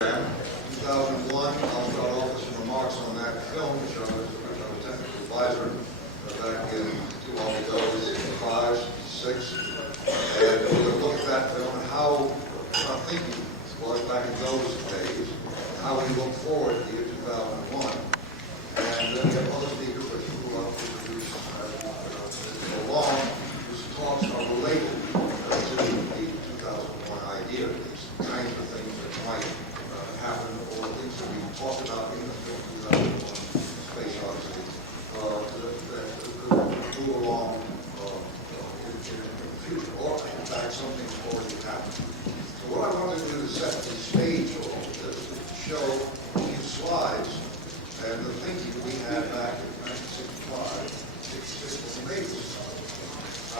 2001, I'll start off with some remarks on that film, which I was technical advisor back in 2005, 6. And we're going to look at that film and how our thinking was back in those days, and how we look forward to the year 2001. And then we have other speakers which will introduce along, whose talks are related to the 2001 idea, these kinds of things that might happen, or things that we talked about in the film 2001 Space Odyssey, that could move along in the future, or in fact something already happened. So what I wanted to do is set the stage for all of this, to show a few slides and the thinking we had back in 1965, 66 when we made this stuff.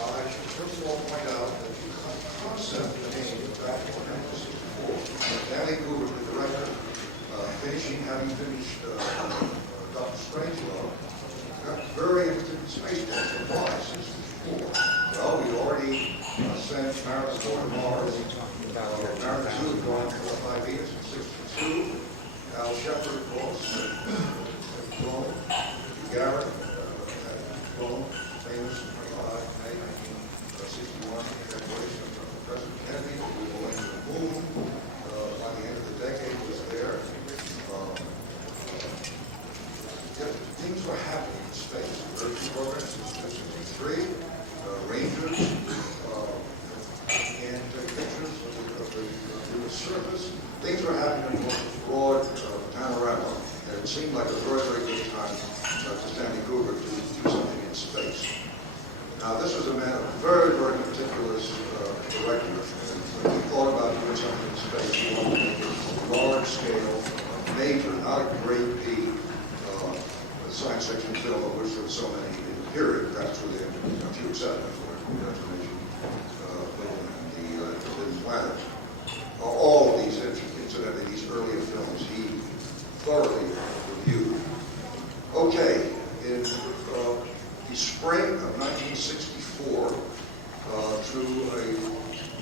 Now I should first of all point out that the concept came back in 1964. Stanley Kubrick, the director, having finished Dr. Strangelove, got very interested in space travel. Why? 64. Well, we already sent Mariner 4 to Mars. Mariner 2 had gone to 5 years in 62. Al Shepard, of course, had flown. Garrett had flown, famous 25 May 1961, graduation of President Kennedy. We were going to the moon. By the end of the decade was there. Things were happening in space. Emergency programs in 63, Rangers began to take pictures of the surface. Things were happening in a broad panorama, and it seemed like a very, very good time to Stanley Kubrick to do something in space. Now, this was a man of very, very meticulous director. When he thought about doing something in space, he wanted to make it large scale, major, not a grade B science fiction film, of which there were so many in the period. That's where there were a few exceptions for Destination and the Forbidden Planet. All of these, incidentally, these earlier films, he thoroughly reviewed. Okay, in the spring of 1964, through a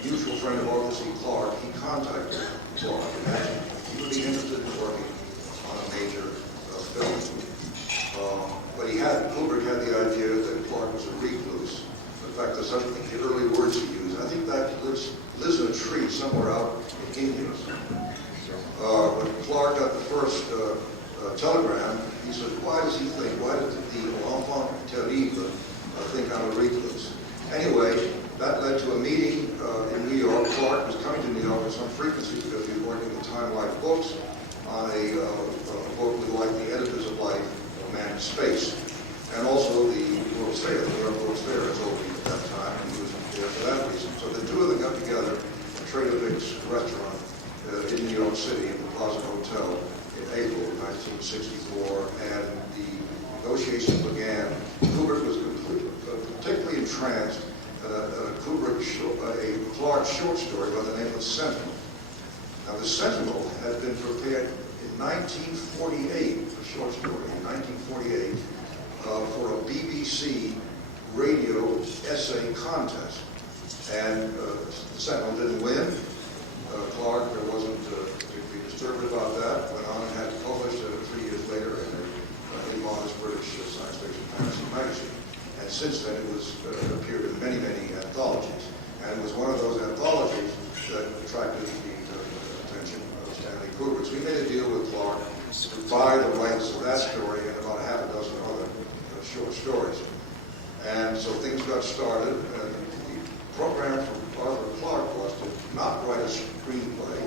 mutual friend of Odyssey, Clark, he contacted Clark and asked him if he would be interested in working on a major film. But Kubrick had the idea that Clark was a recluse. In fact, there's something, the early words he used. I think that lives in a tree somewhere out in India. When Clark got the first telegram, he said, why does he think, why did the enfant terrible think I'm a recluse? Anyway, that led to a meeting in New York. Clark was coming to New York with some frequency because he was working with Time Life books on a book with like the Editors of Life, Man in Space, and also the World's Fair. The New York World's Fair is open at that time, and he was there for that reason. So the two of them got together at Trader Vic's restaurant in New York City, in the Plaza Hotel, in April of 1964, and the negotiations began. Kubrick was particularly entranced at a Clark short story by the name of Sentinel. Now, the Sentinel had been prepared in 1948, a short story, in 1948, for a BBC radio essay contest. And the Sentinel didn't win. Clark wasn't particularly disturbed about that, went on and had it published 3 years later in a modest British science fiction fantasy magazine. And since then it was appeared in many, many anthologies. And it was one of those anthologies that attracted the attention of Stanley Kubrick. So he made a deal with Clark to buy the rights of that story and about half a dozen other short stories. And so things got started. And the program for Arthur Clark was to not write a screenplay.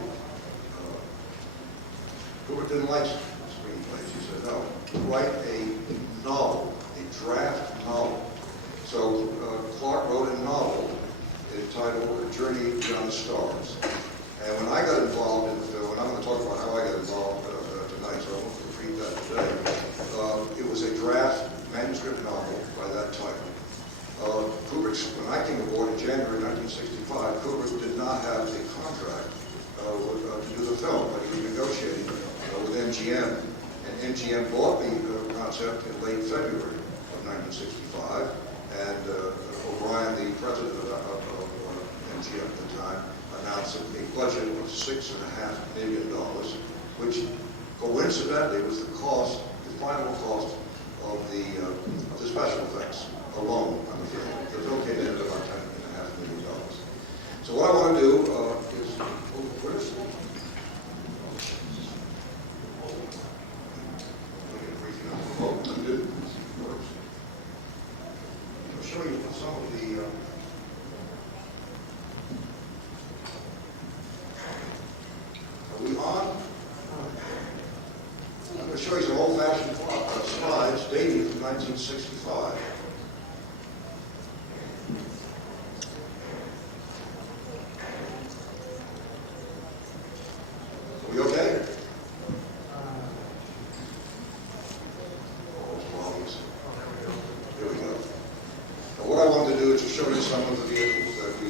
Kubrick didn't like screenplays. He said, no, write a novel, a draft novel. So Clark wrote a novel entitled Journey Beyond the Stars. And when I got involved in the film, and I'm going to talk about how I got involved tonight, so I won't repeat that today, it was a draft manuscript novel by that title. When I came aboard in January 1965, Kubrick did not have a contract to do the film, but he was negotiating with MGM. And MGM bought the concept in late February of 1965, and O'Brien, the president of MGM at the time, announced that the budget of $6.5 million, which coincidentally was the cost, the final cost of the special effects alone on the film. The film came in at about $10.5 million. So what I want to do is, where's the? I'll show you some of the. Are we on? I'm going to show you some old-fashioned slides dating from 1965. Are we okay? Here we go. Now, what I wanted to do is to show you some of the vehicles that we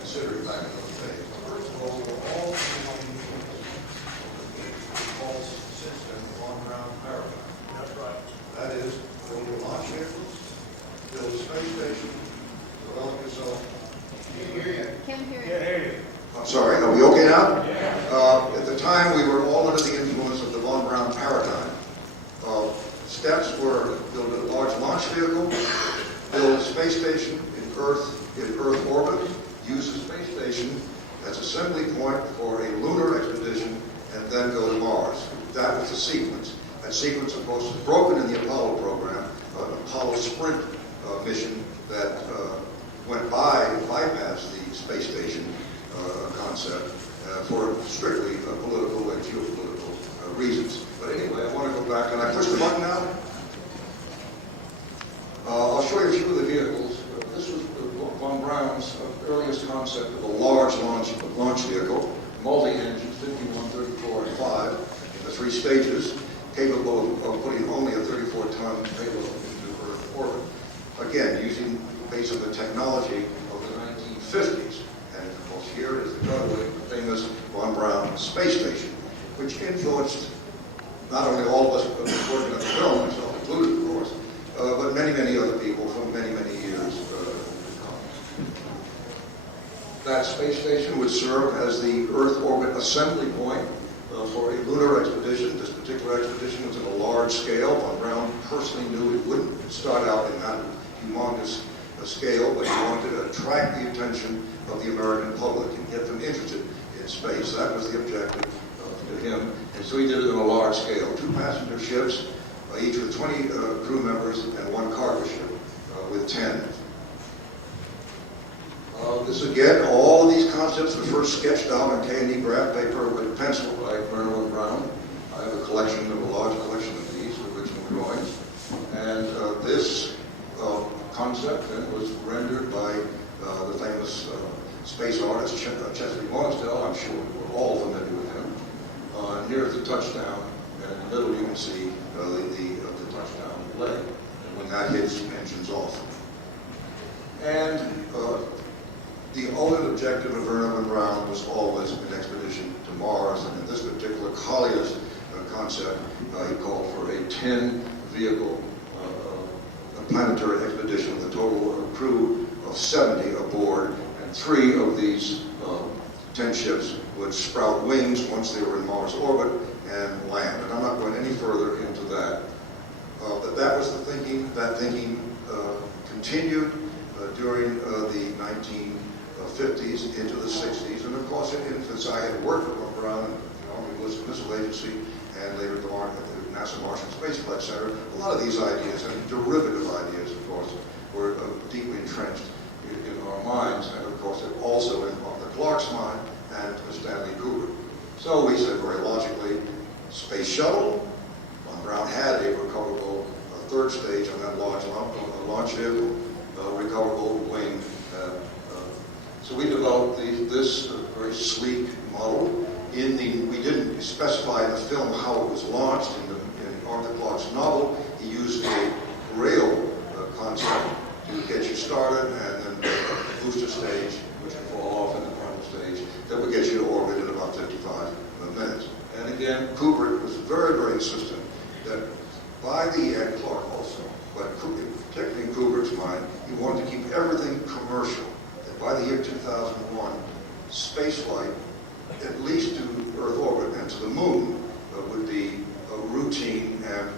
considered back in those days. First of all, we're all since then on-ground paradigm. That's right. That is, build launch vehicles, build a space station, develop yourself. Can't hear you. Can't hear you. Can't hear you. I'm sorry, are we okay now? Yeah. At the time, we were all under the influence of the von Braun paradigm. Steps were build a large launch vehicle, build a space station in Earth orbit, use the space station as assembly point for a lunar expedition, and then go to Mars. That was the sequence. That sequence, of course, was broken in the Apollo program, an Apollo sprint mission that bypassed the space station concept for strictly political and geopolitical reasons. But anyway, I want to go back, and I push the button now. I'll show you a few of the vehicles. This was von Braun's earliest concept of a large launch vehicle, multi-engine, 51, 34, and 5, in the 3 stages, capable of putting only a 34-ton payload into Earth orbit. Again, using based on the technology of the 1950s. And of course, here is the Godwin, famous von Braun space station, which influenced not only all of us working on the film, myself included, of course, but many, many other people from many, many years to come. That space station would serve as the Earth orbit assembly point for a lunar expedition. This particular expedition was at a large scale. Von Braun personally knew it wouldn't start out in that humongous scale, but he wanted to attract the attention of the American public and get them interested in space. That was the objective to him, and so he did it on a large scale. 2 passenger ships, each with 20 crew members, and 1 cargo ship with 10. This again, all of these concepts were first sketched out on K&E graph paper with pencil by Werner von Braun. I have a collection, a large collection of these original drawings, and this concept then was rendered by the famous space artist Chesley Monistel. I'm sure we're all familiar with him. Near the touchdown, and in the middle you can see the touchdown leg, and when that hits, engines off. And the ultimate objective of Werner von Braun was always an expedition to Mars, and in this particular Collier's concept, he called for a 10-vehicle planetary expedition with a total crew of 70 aboard, and 3 of these 10 ships would sprout wings once they were in Mars orbit and land. And I'm not going any further into that. But that was the thinking. That thinking continued during the 1950s into the 60s. And of course, since I had worked with von Braun in the Army Ballistic Missile Agency and later the NASA Martian Space Flight Center, a lot of these ideas, and derivative ideas, of course, were deeply entrenched in our minds, and of course, it also on the Clark's mind and Stanley Kubrick. So we said very logically, space shuttle. Von Braun had a recoverable 3rd stage on that large launch vehicle, recoverable wing. So we developed this very sleek model. We didn't specify in the film how it was launched. In Arthur Clarke's novel, he used a rail concept to get you started, and then a booster stage, which would fall off in the final stage, that would get you to orbit in about 55 minutes. And again, Kubrick was very, very insistent that by the end, Clarke also, but particularly in Kubrick's mind, he wanted to keep everything commercial. That by the year 2001, space flight, at least to Earth orbit and to the moon, would be routine and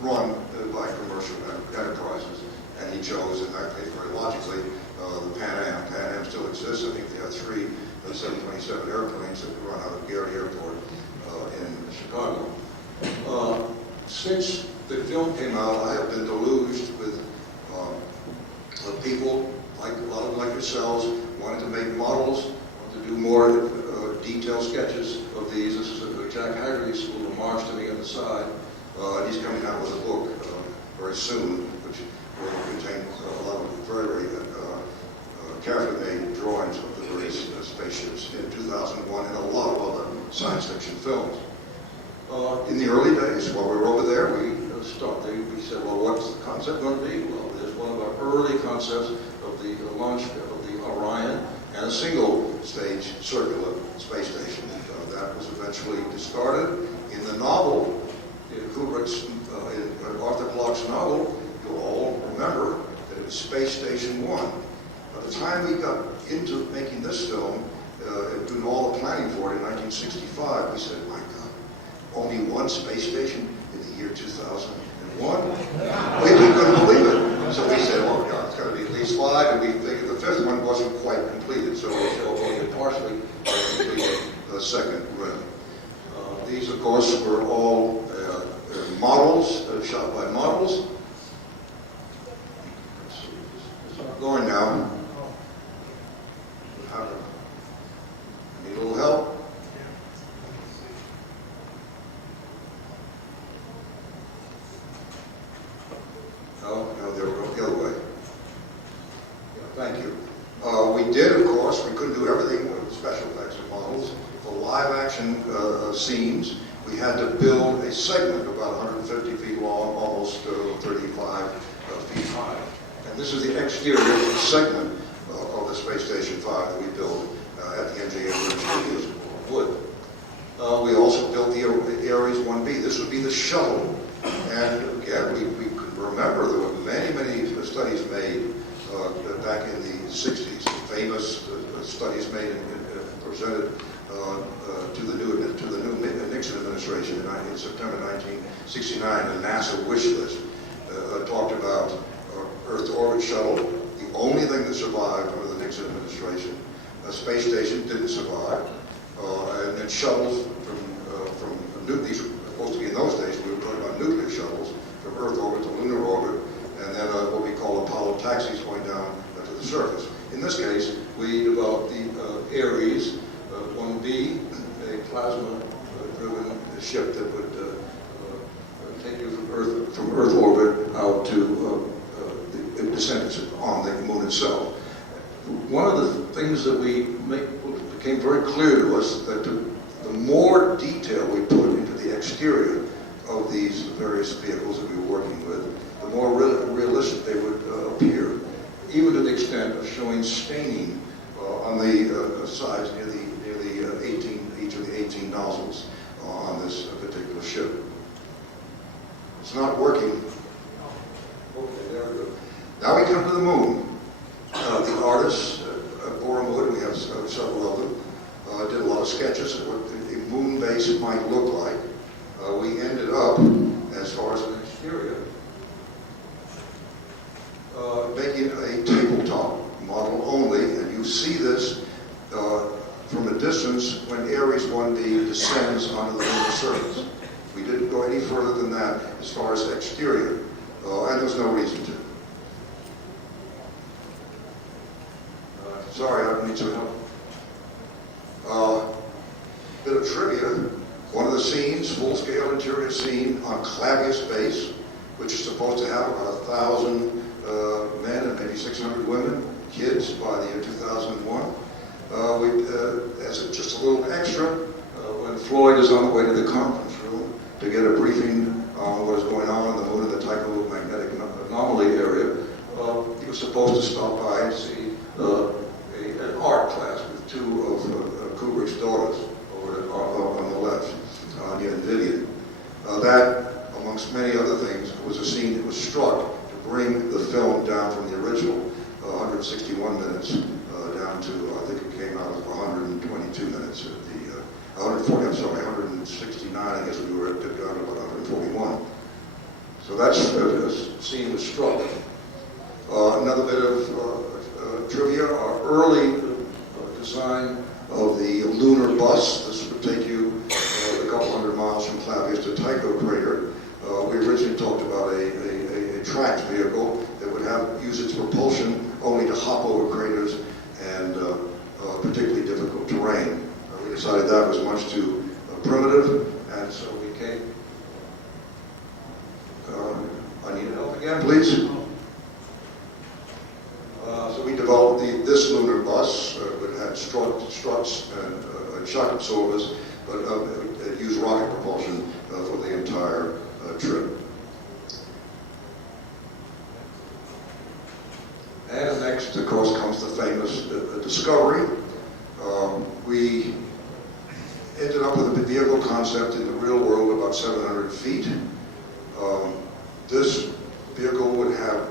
run by commercial enterprises. And he chose, in that case, very logically, the Pan Am. Pan Am still exists. I think they have 3 727 airplanes that run out of Gary Airport in Chicago. Since the film came out, I have been deluged with people, like a lot of them like yourselves, wanting to make models, wanting to do more detailed sketches of these. This is Jack Haggerty's little remarks to me on the side. He's coming out with a book very soon, which will contain a lot of very carefully made drawings of the various spaceships in 2001 and a lot of other science fiction films. In the early days, while we were over there, we said, well, what's the concept going to be? Well, there's one of our early concepts of the launch of the Orion and a single-stage circular space station. That was eventually discarded. In the novel, in Kubrick's, in Arthur Clarke's novel, you'll all remember that it was Space Station 1. By the time we got into making this film, doing all the planning for it in 1965, we said, my God, only one space station in the year 2001? We couldn't believe it. So we said, well, yeah, it's got to be at least 5, and we figured the 5th one wasn't quite completed, so we only partially completed the second rim. These, of course, were all models, shot by models. It's not going now. Need a little help? No, they were going the other way. Yeah, thank you. We did, of course, we couldn't do everything with special effects and models. For live action scenes, we had to build a segment about 150 feet long, almost 35 feet high. And this is the exterior segment of the Space Station 5 that we built at the MGA Studios in Wood. We also built the Ares 1B. This would be the shuttle. And again, we could remember there were many studies made back in the 60s, famous studies made and presented to the new Nixon administration in September 1969. The NASA wish list talked about Earth orbit shuttle, the only thing that survived under the Nixon administration. A space station didn't survive, and then shuttles from these were supposed to be in those days. We were talking about nuclear shuttles from Earth orbit to lunar orbit, and then what we call Apollo taxis going down to the surface. In this case, we developed the Ares 1B, a plasma-driven ship that would take you from Earth orbit out to the descent on the moon itself. One of the things that became very clear to us that the more detail we put into the exterior of these various vehicles that we were working with, the more realistic they would appear, even to the extent of showing staining on the sides near the 18, each of the 18 nozzles on this particular ship. It's not working. Okay, there we go. Now we come to the moon. The artists at Borehamwood, we have several of them, did a lot of sketches of what the moon base might look like. We ended up, as far as an exterior, making a tabletop model only, and you see this from a distance when Ares 1B descends onto the lunar surface. We didn't go any further than that as far as exterior, and there's no reason to. Sorry, I need some help. Bit of trivia. One of the scenes, full-scale interior scene on Clavius Base, which is supposed to have about 1,000 men and maybe 600 women, kids by the year 2001. As just a little extra, when Floyd is on the way to the conference room to get a briefing on what is going on the moon in the Tycho magnetic anomaly area, he was supposed to stop by and see an art class with 2 of Kubrick's daughters over on the left, Anya and Vivian. That, amongst many other things, was a scene that was struck to bring the film down from the original 161 minutes down to, I think it came out as 100 142 minutes. At the 140, I'm sorry, 169, I guess we were down to about 141. So that's a scene was struck. Another bit of trivia, our early design of the lunar bus. This would take you a couple hundred miles from Clavius to Tycho crater. We originally talked about a tracked vehicle that would use its propulsion only to hop over craters and particularly difficult terrain. We decided that was much too primitive, and so we came. I need help again, please. So we developed this lunar bus. It had struts and shock absorbers, but it used rocket propulsion for the entire trip. And next, of course, comes the famous discovery. We ended up with a vehicle concept in the real world about 700 feet. This vehicle would have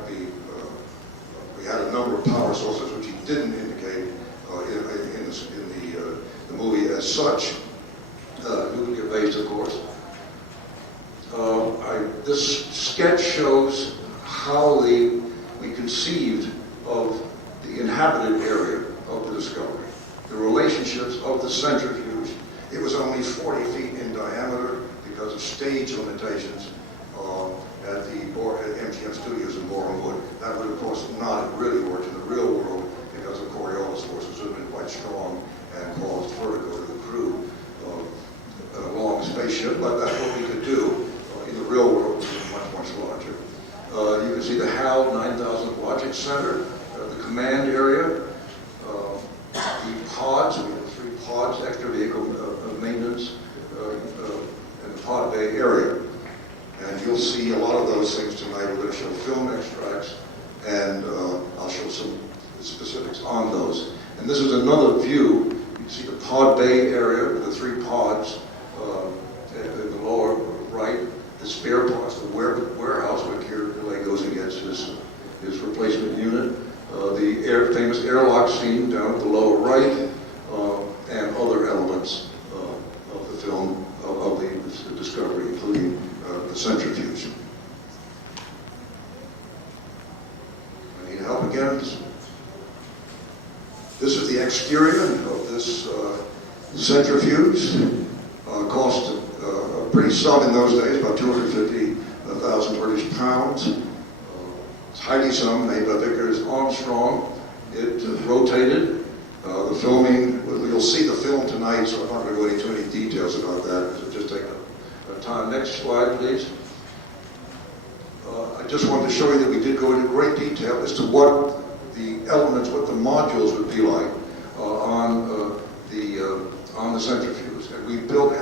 we had a number of power sources which he didn't indicate in the movie as such, nuclear based, of course. This sketch shows how we conceived of the inhabited area of the discovery, the relationships of the centrifuge. It was only 40 feet in diameter because of stage limitations at MGM Studios in Borehamwood. That would, of course, not have really worked in the real world because the Coriolis forces would have been quite strong and caused vertigo to the crew of a long spaceship, but that's what we could do in the real world, which is much, much larger. You can see the HAL 9000 Logic Center, the command area, the pods. We have 3 pods, extra vehicle maintenance, in the pod bay area. And you'll see a lot of those things tonight. We're going to show film extracts, and I'll show some specifics on those. And this is another view. You can see the pod bay area with the 3 pods in the lower right, the spare parts, the warehouse where Kirk goes and gets his replacement unit, the famous airlock scene down at the lower right, and other elements of the film, of the discovery, including the centrifuge. I need help again. This is the exterior of this centrifuge. Cost a pretty sum in those days, about 250,000 British pounds. It's highly sum, made by Vickers Armstrong. It rotated. The filming, you'll see the film tonight, so I'm not going to go into too many details about that. So just take time. Next slide, please. I just wanted to show you that we did go into great detail as to what the elements, what the modules would be like on the centrifuge. And we built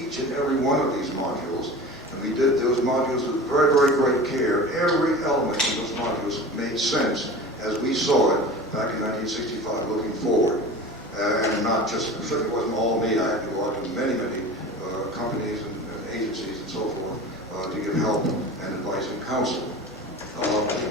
each and every one of these modules, and we did those modules with very, very great care. Every element in those modules made sense as we saw it back in 1965, looking forward. And not just, certainly it wasn't all me. I had to go out to many, many companies and agencies and so forth to give help and advice and counsel.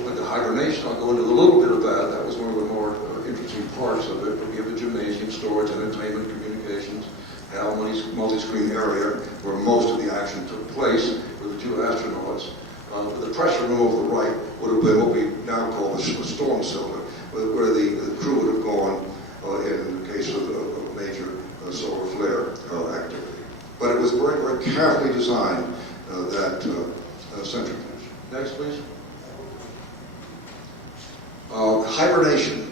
With the hibernation, I'll go into a little bit of that. That was one of the more interesting parts of it. But we have the gymnasium, storage, entertainment, communications, HAL multi-screen area where most of the action took place with the 2 astronauts. The pressure room over the right would have been what we now call the storm cellar, where the crew would have gone in the case of a major solar flare activity. But it was very, very carefully designed, that centrifuge. Next, please. Hibernation.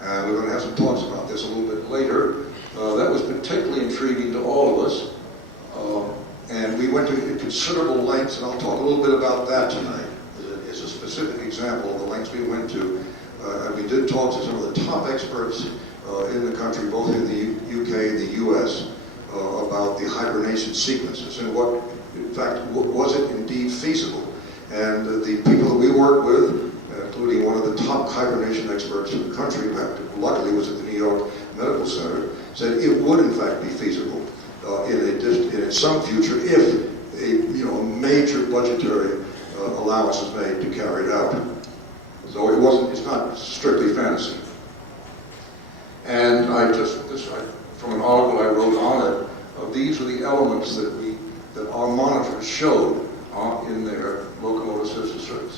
We're going to have some talks about this a little bit later. That was particularly intriguing to all of us. And we went to considerable lengths, and I'll talk a little bit about that tonight. It's a specific example of the lengths we went to. And we did talk to some of the top experts in the country, both in the UK and the US, about the hibernation sequences and what, in fact, was it indeed feasible? And the people that we worked with, including one of the top hibernation experts in the country, luckily was at the New York Medical Center, said it would in fact be feasible in some future if a major budgetary allowance is made to carry it out. So it's not strictly fantasy. And I from an article I wrote on it. These are the elements that our monitors showed in their locomotive system,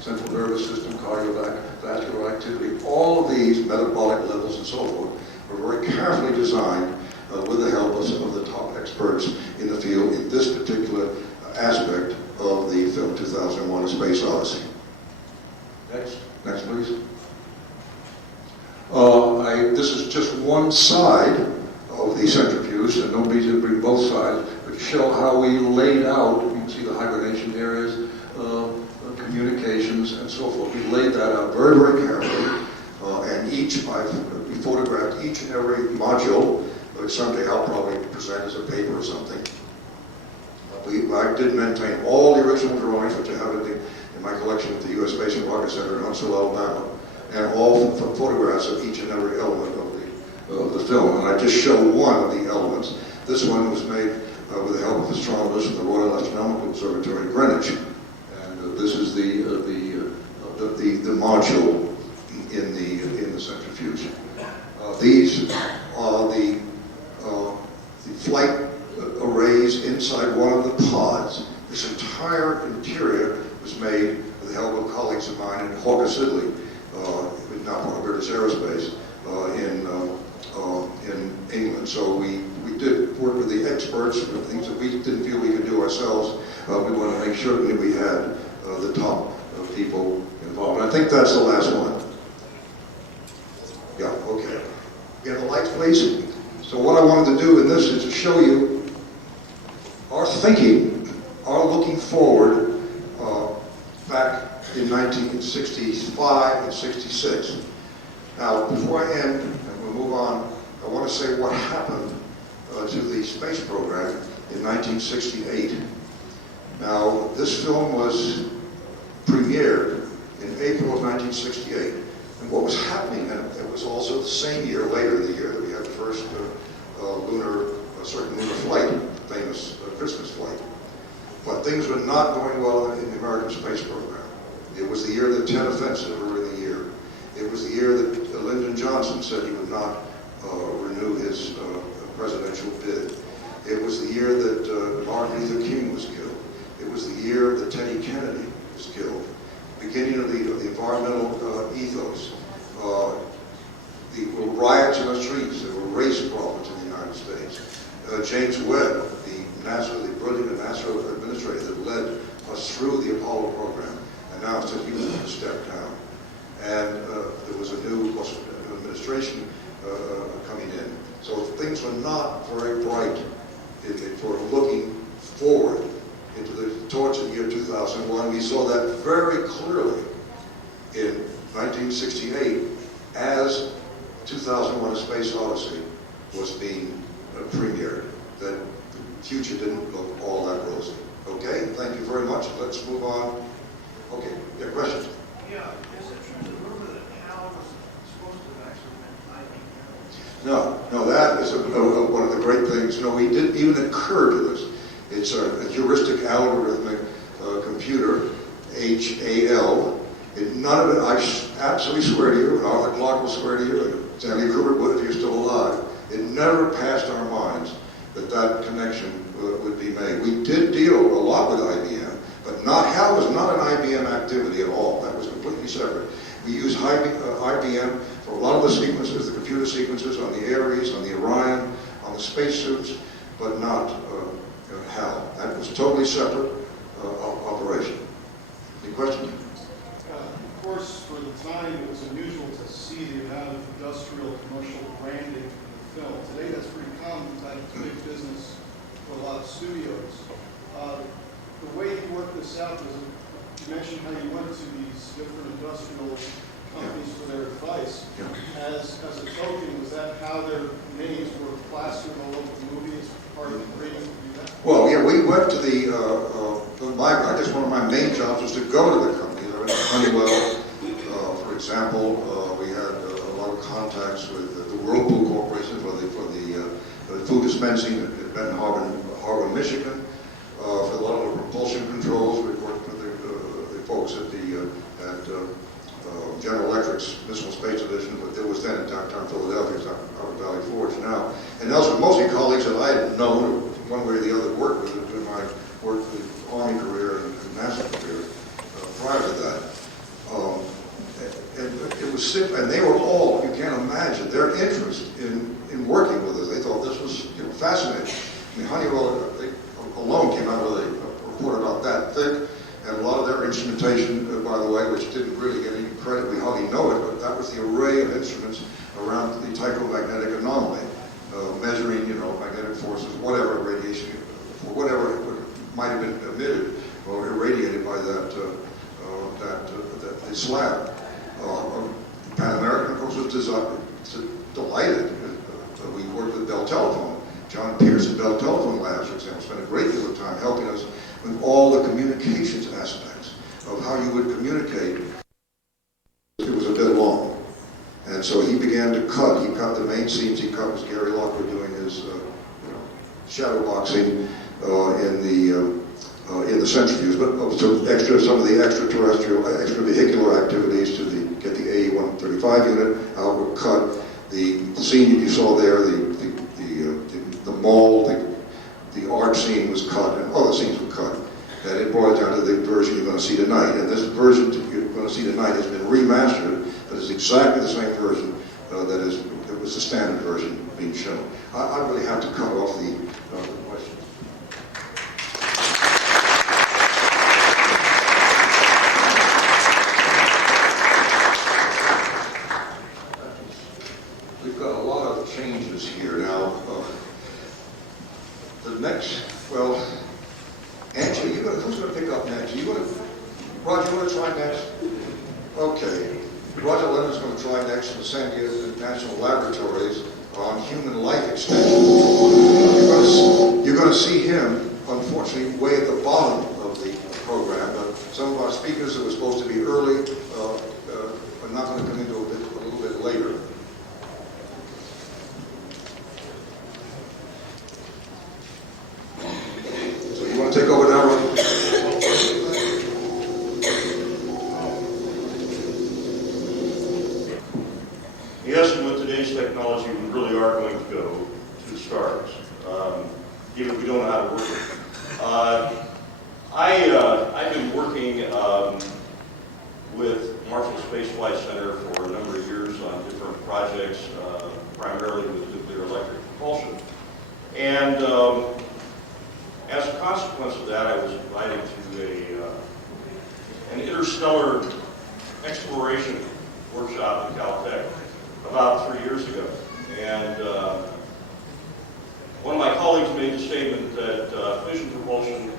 central nervous system, cardiovascular activity. All of these metabolic levels and so forth were very carefully designed with the help of the top experts in the field in this particular aspect of the film 2001: A Space Odyssey. Next please. This is just one side of the centrifuge, and no reason to bring both sides, but to show how we laid out, you can see the hibernation areas, communications, and so forth. We laid that out very, very carefully, and we photographed each and every module, which someday I'll probably present as a paper or something. I did maintain all the original drawings, which I have in my collection at the U.S. Space and Rocket Center in Huntsville, Alabama, and all photographs of each and every element of the film. And I just show one of the elements. This one was made with the help of astronomers from the Royal Astronomical Observatory in Greenwich. And this is the module in the centrifuge. These are the flight arrays inside one of the pods. This entire interior was made with the help of colleagues of mine in Hawker Siddeley, now part of British Aerospace, in England. So we did work with the experts, things that we didn't feel we could do ourselves. We wanted to make sure that we had the top people involved. And I think that's the last one. Yeah, okay. You have the lights, please? So what I wanted to do in this is to show you our thinking, our looking forward back in 1965 and 66. Now, before I end, and we'll move on, I want to say what happened to the space program in 1968. Now, this film was premiered in April of 1968. And what was happening, and it was also the same year, later in the year, that we had the first circumlunar flight, the famous Christmas flight. But things were not going well in the American space program. It was the year of the 10 offensive, early in the year. It was the year that Lyndon Johnson said he would not renew his presidential bid. It was the year that Martin Luther King was killed. It was the year that Teddy Kennedy was killed. Beginning of the environmental ethos. There were riots in the streets. There were race problems in the United States. James Webb, the brilliant NASA administrator that led us through the Apollo program, announced that he was going to step down. And there was a new administration coming in. So things were not very bright for looking forward towards the year 2001. We saw that very clearly in 1968 as 2001: A Space Odyssey was being premiered. That the future didn't look all that rosy. Okay, thank you very much. Let's move on. Okay, yeah, questions? Yeah, is it true the rumor that Hal was supposed to have actually been typing? No, that is one of the great things. No, we didn't even occur to this. It's a heuristic algorithmic computer, HAL. None of it, I absolutely swear to you, and Arthur Clarke will swear to you, and Stanley Kubrick would if you're still alive, it never passed our minds that connection would be made. We did deal a lot with IBM, but HAL was not an IBM activity at all. That was completely separate. We used IBM for a lot of the sequences, the computer sequences on the Ares, on the Orion, on the spacesuits, but not HAL. That was totally separate operation. Any questions? Of course, for the time, it was unusual to see the amount of industrial commercial branding in the film. Today, that's pretty common. It's big business for a lot of studios. The way you worked this out was, you mentioned how you went to these different industrial companies for their advice. As a token, was that how their names were plastered all over the movie as part of the agreement? Well, yeah, we went to I guess one of my main jobs was to go to the company. Honeywell, for example, we had a lot of contacts with the Whirlpool Corporation for the food dispensing at Benton Harbor, Michigan. For a lot of the propulsion controls, we worked with the folks at General Electric's Missile Space Division, but it was then in downtown Philadelphia. It's out in Valley Forge now. And those were mostly colleagues that I had known, one way or the other, worked with during my work with the Army career and NASA career prior to that. And it was simple, and they were all, you can't imagine, their interest in working with us. They thought this was fascinating. I mean, Honeywell alone came out with a report about that thick, and a lot of their instrumentation, by the way, which didn't really get any credit, we hardly know it, but that was the array of instruments around the tychomagnetic anomaly, measuring, magnetic forces, whatever radiation, or whatever might have been emitted or irradiated by that slab. Pan American, of course, was delighted. We worked with Bell Telephone. John Pierce at Bell Telephone Labs, for example, spent a great deal of time helping us with all the communications aspects of how you would communicate. It was a bit long. And so he began to cut. He cut the main scenes. He cut was Gary Lockwood doing his shadow boxing in the centrifuge, but some of the extraterrestrial, extravehicular activities to get the AE-135 unit out were cut. The scene you saw there, the mall, the art scene was cut, and other scenes were cut. And it brought it down to the version you're going to see tonight. And this version you're going to see tonight has been remastered, but it's exactly the same version that was the standard version being shown. I really have to cut off the question. We've got a lot of changes here now. The next, well, Angie, who's going to pick up next? Rodger, you want to try next? Okay. Rodger Leonard's going to try next in the San Diego National Laboratories on human life extension. You're going to see him, unfortunately, way at the bottom of the program. Some of our speakers that were supposed to be early are not going to come into a little bit later. So you want to take over now, Rodger? Yes, and with today's technology, we really are going to go to the stars, even if we don't know how to work it. I've been working with Marshall Space Flight Center for a number of years on different projects, primarily with nuclear electric propulsion. And as a consequence of that, I was invited to an interstellar exploration workshop at Caltech about 3 years ago. And one of my colleagues made the statement that fission propulsion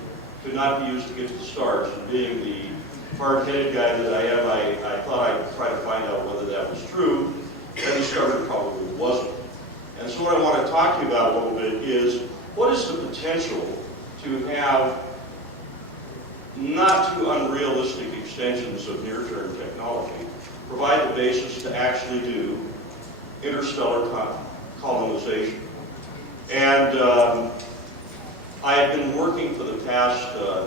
could not be used to get to the stars. And being the hard-headed guy that I am, I thought I'd try to find out whether that was true. I discovered it probably wasn't. And so what I want to talk to you about a little bit is, what is the potential to have not too unrealistic extensions of near-term technology provide the basis to actually do interstellar colonization. And I have been working for the past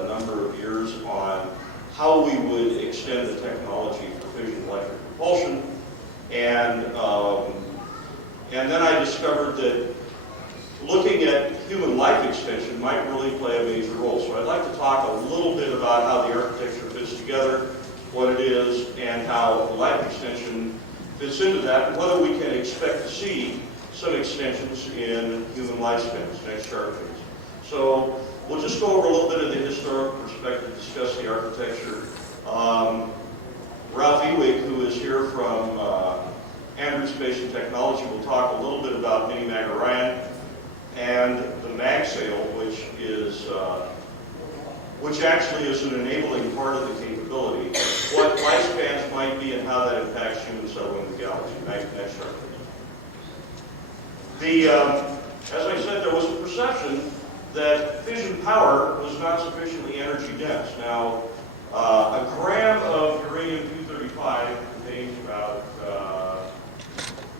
number of years on how we would extend the technology for fission electric propulsion. And then I discovered that looking at human life extension might really play a major role. So I'd like to talk a little bit about how the architecture fits together, what it is, and how life extension fits into that, and whether we can expect to see some extensions in human lifespans. Next chart, please. So we'll just go over a little bit of the historical perspective, discuss the architecture. Ralph Ewig, who is here from Andrews Space and Technology, will talk a little bit about mini MagOrion and the mag sail, which actually is an enabling part of the capability, what lifespans might be and how that impacts human settlement in the galaxy. Next chart, please. As I said, there was a perception that fission power was not sufficiently energy dense. Now, a gram of uranium-235 contains about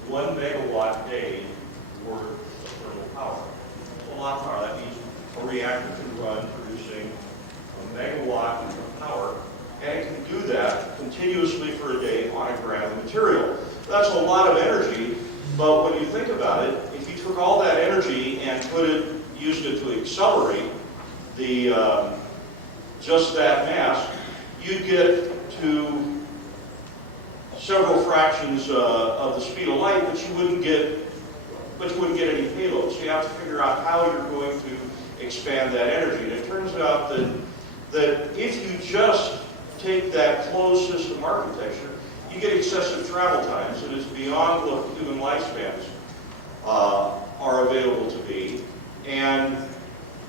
1 megawatt day worth of thermal power. That's a lot of power. That means a reactor can run producing a megawatt of power, and it can do that continuously for a day on a gram of material. That's a lot of energy, but when you think about it, if you took all that energy and used it to accelerate just that mass, you'd get to several fractions of the speed of light, but you wouldn't get any payload. So you have to figure out how you're going to expand that energy. And it turns out that if you just take that closed system architecture, you get excessive travel times, and it's beyond what human lifespans are available to be. And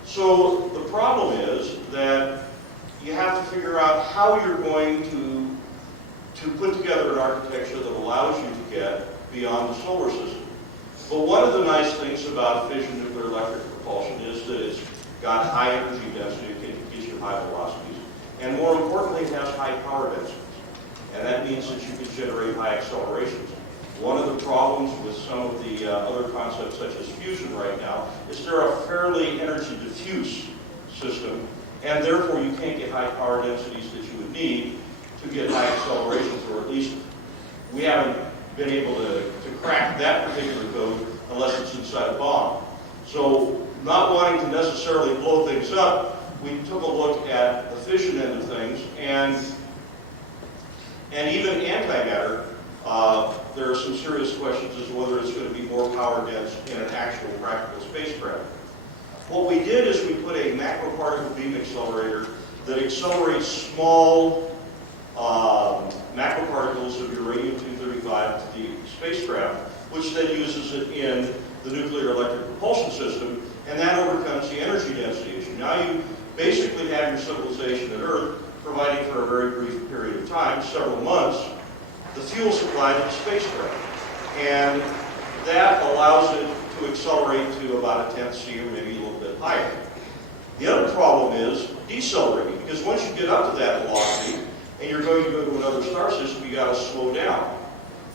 so the problem is that you have to figure out how you're going to put together an architecture that allows you to get beyond the solar system. But one of the nice things about fission nuclear electric propulsion is that it's got high energy density, it gives you high velocities, and more importantly, it has high power densities. And that means that you can generate high accelerations. One of the problems with some of the other concepts such as fusion right now is they're a fairly energy diffuse system, and therefore you can't get high power densities that you would need to get high accelerations, or at least we haven't been able to crack that particular code unless it's inside a bomb. So not wanting to necessarily blow things up, we took a look at the fission end of things, and even antimatter, there are some serious questions as to whether it's going to be more power dense in an actual practical spacecraft. What we did is we put a macroparticle beam accelerator that accelerates small macroparticles of uranium-235 to the spacecraft, which then uses it in the nuclear electric propulsion system, and that overcomes the energy density issue. Now you basically have your civilization at Earth providing for a very brief period of time, several months, the fuel supply to the spacecraft. And that allows it to accelerate to about 1/10 C or maybe a little bit higher. The other problem is decelerating, because once you get up to that velocity and you're going to go to another star system, you got to slow down.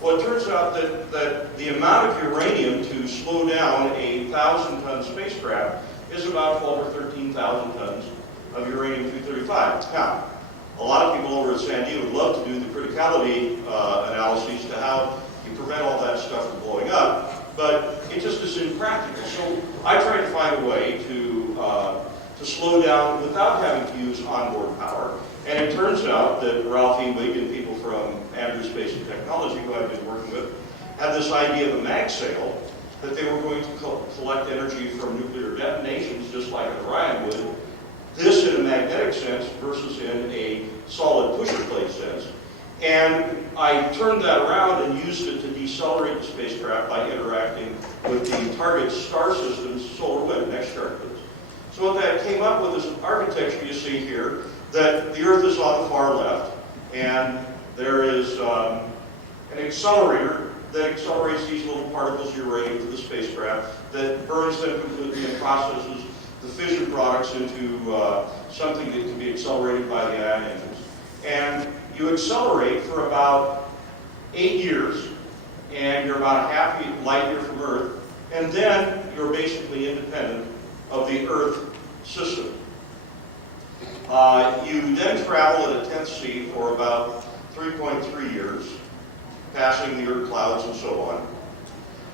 Well, it turns out that the amount of uranium to slow down a 1,000-ton spacecraft is about 12,000 or 13,000 tons of uranium-235. Now, a lot of people over at Sandia would love to do the criticality analyses to how you prevent all that stuff from blowing up, but it just is impractical. So I tried to find a way to slow down without having to use onboard power. And it turns out that Ralph E. Wig and people from Andrews Space and Technology, who I've been working with, had this idea of a mag sail, that they were going to collect energy from nuclear detonations, just like an Orion would, this in a magnetic sense versus in a solid pusher plate sense. And I turned that around and used it to decelerate the spacecraft by interacting with the target star system's solar wind, next chart please. So what that came up with is an architecture you see here, that the Earth is on the far left, and there is an accelerator that accelerates these little particles of uranium to the spacecraft, that burns them completely and processes the fission products into something that can be accelerated by the ion engines. And you accelerate for about 8 years, and you're about a half light year from Earth, and then you're basically independent of the Earth system. You then travel at a 1/10 C for about 3.3 years, passing the Earth clouds and so on.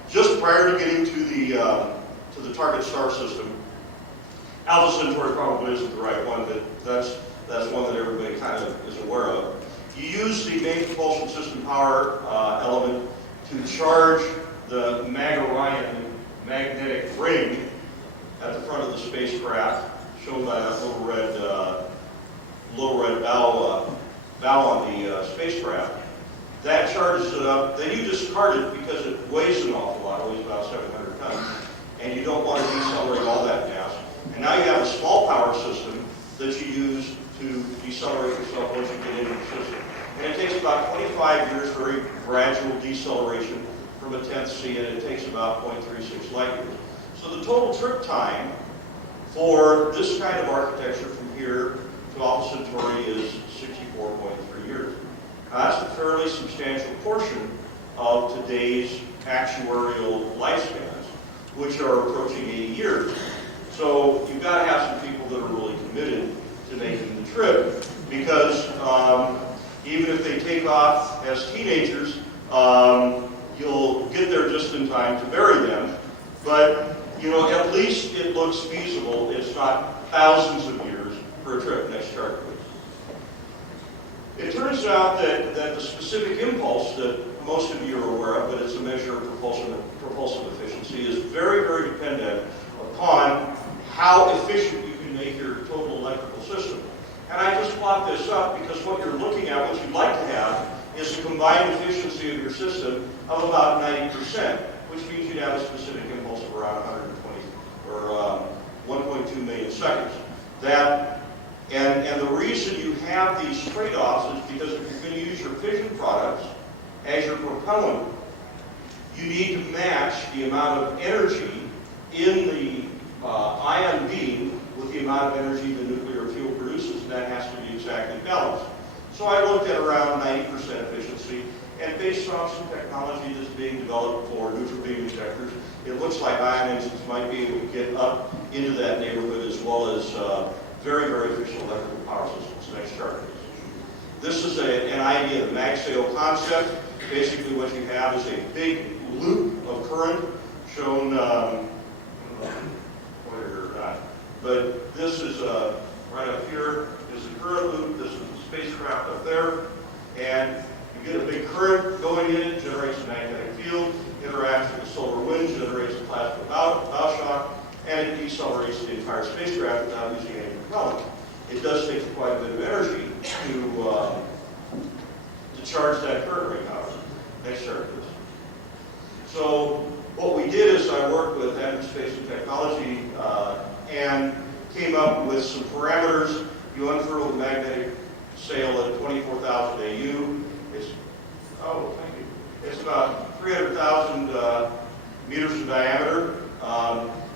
Just prior to getting to the target star system, Alpha Centauri probably isn't the right one, but that's one that everybody kind of is aware of. You use the main propulsion system power element to charge the MagOrion magnetic ring at the front of the spacecraft, shown by that little red bow on the spacecraft. That charges it up. Then you discard it because it weighs an awful lot. It weighs about 700 tons, and you don't want to decelerate all that mass. And now you have a small power system that you use to decelerate yourself once you get into the system. And it takes about 25 years, very gradual deceleration from a 1/10 C, and it takes about 0.36 light years. So the total trip time for this kind of architecture from here to Alpha Centauri is 64.3 years. Now, that's a fairly substantial portion of today's actuarial lifespans, which are approaching 80 years. So you've got to have some people that are really committed to making the trip, because even if they take off as teenagers, You'll get there just in time to bury them, but at least it looks feasible. It's not thousands of years for a trip. Next chart, please. It turns out that the specific impulse that most of you are aware of, but it's a measure of propulsive efficiency, is very, very dependent upon how efficient you can make your total electrical system. And I just plot this up because what you're looking at, what you'd like to have, is a combined efficiency of your system of about 90%, which means you'd have a specific impulse of around 120 or 1.2 million seconds. And the reason you have these trade-offs is because if you're going to use your fission products as your propellant, you need to match the amount of energy in the ion beam with the amount of energy the nuclear fuel produces, and that has to be exactly balanced. So I looked at around 90% efficiency, and based on some technology that's being developed for neutral beam injectors, it looks like ion engines might be able to get up into that neighborhood, as well as very, very efficient electrical power systems. Next chart, please. This is an idea, the MagSail concept. Basically what you have is a big loop of current shown, where not, but this is right up here is the current loop. This is the spacecraft up there, and you get a big current going in, it generates a magnetic field, interacts with the solar wind, generates a plasma bow shock, and it decelerates the entire spacecraft without using any propellant. It does take quite a bit of energy to charge that current ring out. Next chart, please. So what we did is I worked with Andrew Space and Technology and came up with some parameters. You unfurl the magnetic sail at 24,000 AU. It's about 300,000 meters in diameter.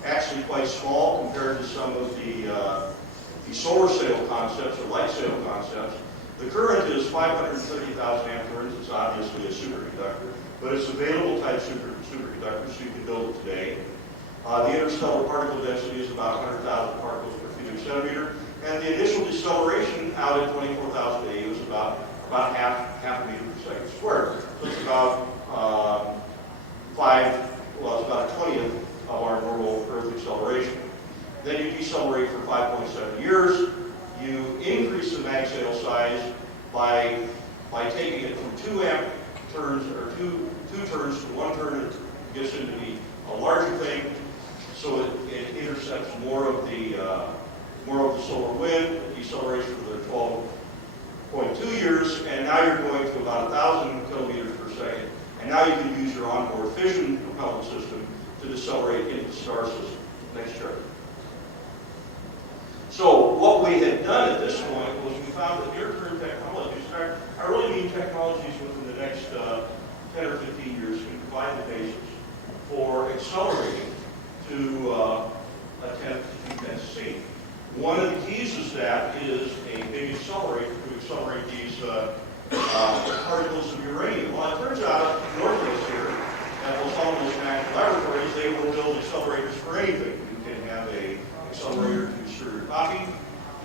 Actually quite small compared to some of the solar sail concepts or light sail concepts. The current is 530,000 amp turns. It's obviously a superconductor, but it's available type superconductor, so you can build it today. The interstellar particle density is about 100,000 particles per cubic centimeter, and the initial deceleration out at 24,000 AU is about half a meter per second squared. So it's about it's about a 20th of our normal Earth acceleration. Then you decelerate for 5.7 years. You increase the MagSail size by taking it from 2 amp turns or two turns to 1 turn. It gets into be a larger thing, so it intercepts more of the solar wind. It decelerates for the 12.2 years, and now you're going to about 1,000 kilometers per second. And now you can use your onboard fission propellant system to decelerate into the star system. Next chart. So what we had done at this point was we found that near-term technologies, I really mean technologies within the next 10 or 15 years, can provide the basis for accelerating to a 10 C. One of the keys is that is a big accelerator to accelerate these particles of uranium. Well, it turns out in Northwest here, at Los Alamos National Laboratories, they will build accelerators for anything. You can have an accelerator to stir your coffee.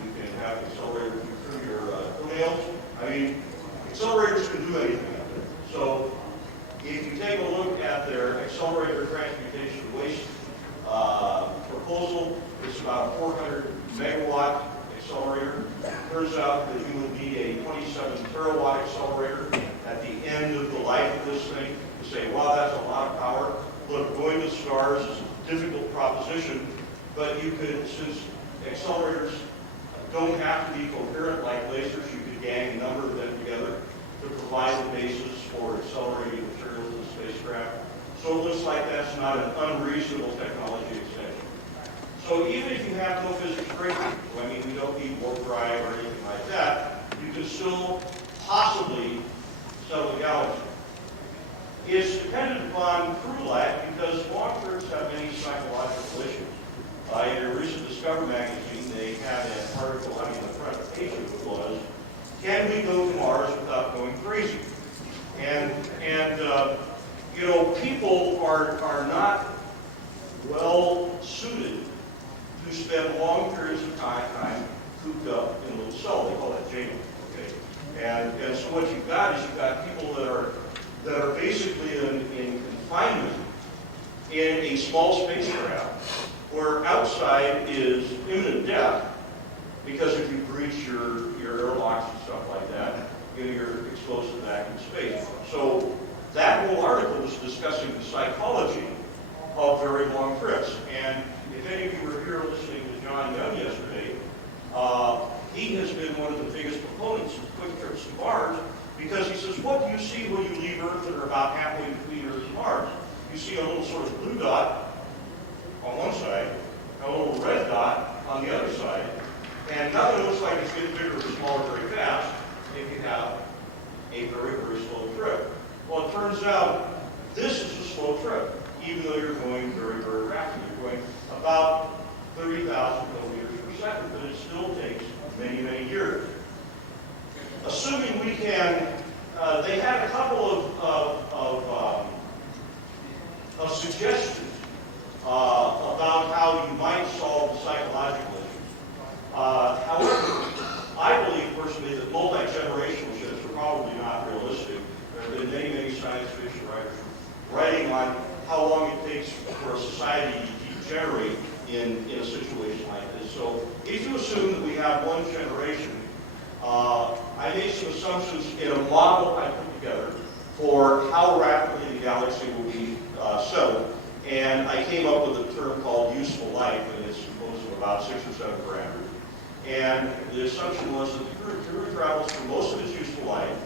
You can have an accelerator to stir your toenails. I mean, accelerators can do anything out there. So if you take a look at their accelerator transmutation waste proposal, it's about a 400 megawatt accelerator. Turns out that you would need a 27 terawatt accelerator at the end of the life of this thing. You say, wow, that's a lot of power. Look, going to stars is a difficult proposition, but you could, since accelerators don't have to be coherent like lasers, you could gang a number of them together to provide the basis for accelerating materials in the spacecraft. So it looks like that's not an unreasonable technology extension. So even if you have no physics breakthrough, I mean, we don't need warp drive or anything like that, you can still possibly settle the galaxy. It's dependent upon crew life because long terms have many psychological issues. In a recent Discover magazine, they had an article, the front page of it was, can we go to Mars without going crazy? And you know, people are not well suited to spend long periods of time cooped up in a little cell. They call that jail. Okay, and so what you've got is you've got people that are basically in confinement in a small spacecraft where outside is imminent death, because if you breach your airlocks and stuff like that, you're exposed to vacuum space. So that whole article was discussing the psychology of very long trips. And if any of you were here listening to John Young yesterday, he has been one of the biggest proponents of quick trips to Mars, because he says, what do you see when you leave Earth and are about halfway between Earth and Mars? You see a little sort of blue dot on one side, a little red dot on the other side, and nothing looks like it's getting bigger or smaller very fast if you have a very, very slow trip. Well, it turns out this is a slow trip, even though you're going very, very rapidly. You're going about 30,000 kilometers per second, but it still takes many, many years. Assuming we can, they had a couple of suggestions about how you might solve the psychological issues. However, I believe personally that multi-generational ships are probably not realistic. There have been many, many science fiction writers writing on how long it takes for a society to degenerate in a situation like this. So if you assume that we have one generation, I made some assumptions in a model I put together for how rapidly the galaxy will be settled. And I came up with a term called useful life, and it's composed of about 6 or 7 parameters. And the assumption was that the crew travels for most of its useful life.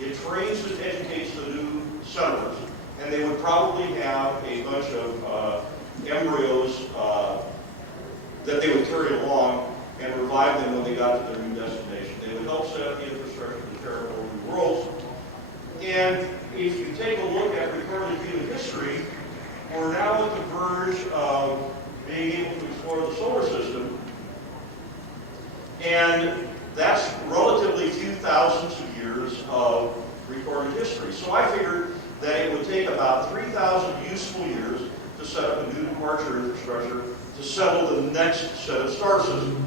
It trains and educates the new settlers, and they would probably have a bunch of embryos that they would carry along and revive them when they got to their new destination. They would help set up the infrastructure to terraform new worlds. And if you take a look at recorded human history, we're now at the verge of being able to explore the solar system. And that's relatively few thousands of years of recorded history. So I figured that it would take about 3,000 useful years to set up a new departure infrastructure to settle the next set of star systems.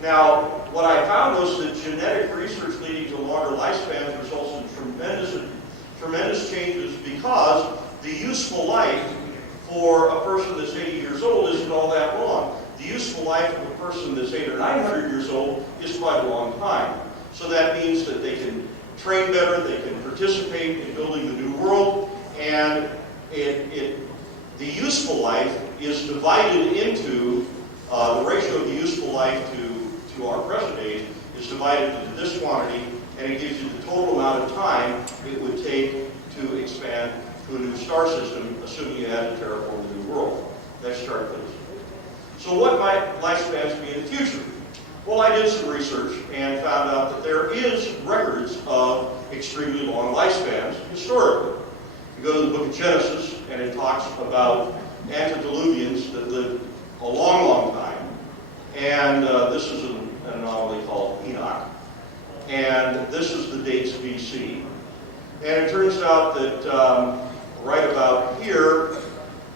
Now, what I found was that genetic research leading to longer lifespans results in tremendous changes, because the useful life for a person that's 80 years old isn't all that long. The useful life of a person that's 800 or 900 years old is quite a long time. So that means that they can train better, they can participate in building the new world, and the useful life is divided into, the ratio of the useful life to our present age is divided into this quantity, and it gives you the total amount of time it would take to expand to a new star system, assuming you had to terraform the new world. Next chart, please. So what might lifespans be in the future? Well, I did some research and found out that there is records of extremely long lifespans historically. You go to the book of Genesis, and it talks about antediluvians that lived a long, long time. And this is an anomaly called Enoch. And this is the dates BC. And it turns out that right about here,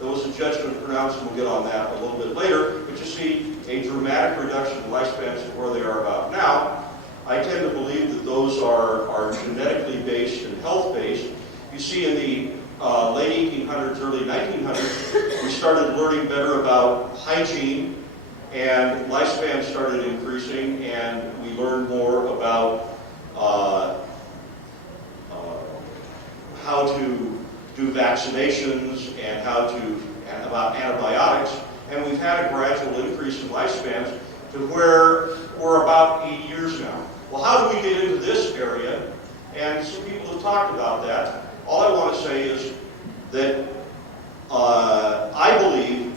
there was a judgment pronounced, and we'll get on that a little bit later, but you see a dramatic reduction in lifespans to where they are about now. I tend to believe that those are genetically based and health-based. You see in the late 1800s, early 1900s, we started learning better about hygiene, and lifespan started increasing, and we learned more about how to do vaccinations and about antibiotics, and we've had a gradual increase in lifespans to where we're about 80 years now. Well, how do we get into this area? And some people have talked about that. All I want to say is that I believe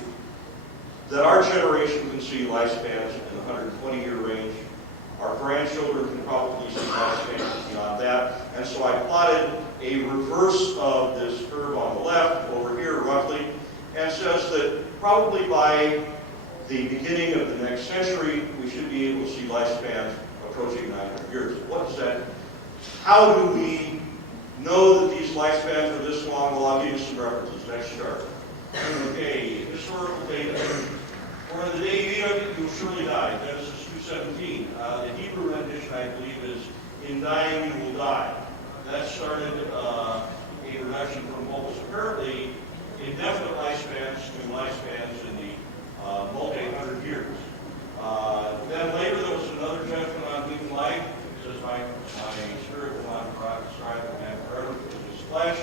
that our generation can see lifespans in the 120-year range. Our grandchildren can probably see lifespans beyond that. And so I plotted a reverse of this curve on the left over here roughly, and says that probably by the beginning of the next century, we should be able to see lifespans approaching 900 years. What is that? How do we know that these lifespans are this long? Well, I'll give you some references. Next chart. Okay, historical data. For the day you will surely die. Genesis 2:17. The Hebrew rendition, I believe, is "In dying you will die." That started flesh.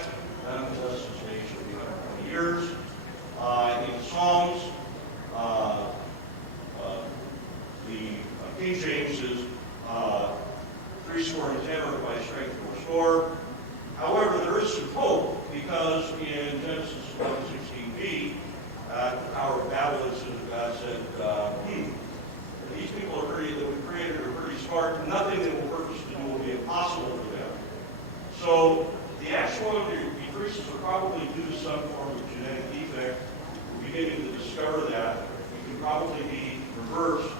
Venom possesses an age of 120 years. In Psalms, the King James is 310 or by strength or restore. However, there is some hope because in Genesis 1:16b, the power of battle is that God said, these people that we created are pretty smart. Nothing that will purpose to do will be impossible for them. So the actual decreases are probably due to some form of genetic defect. We're beginning to discover that. It can probably be reversed.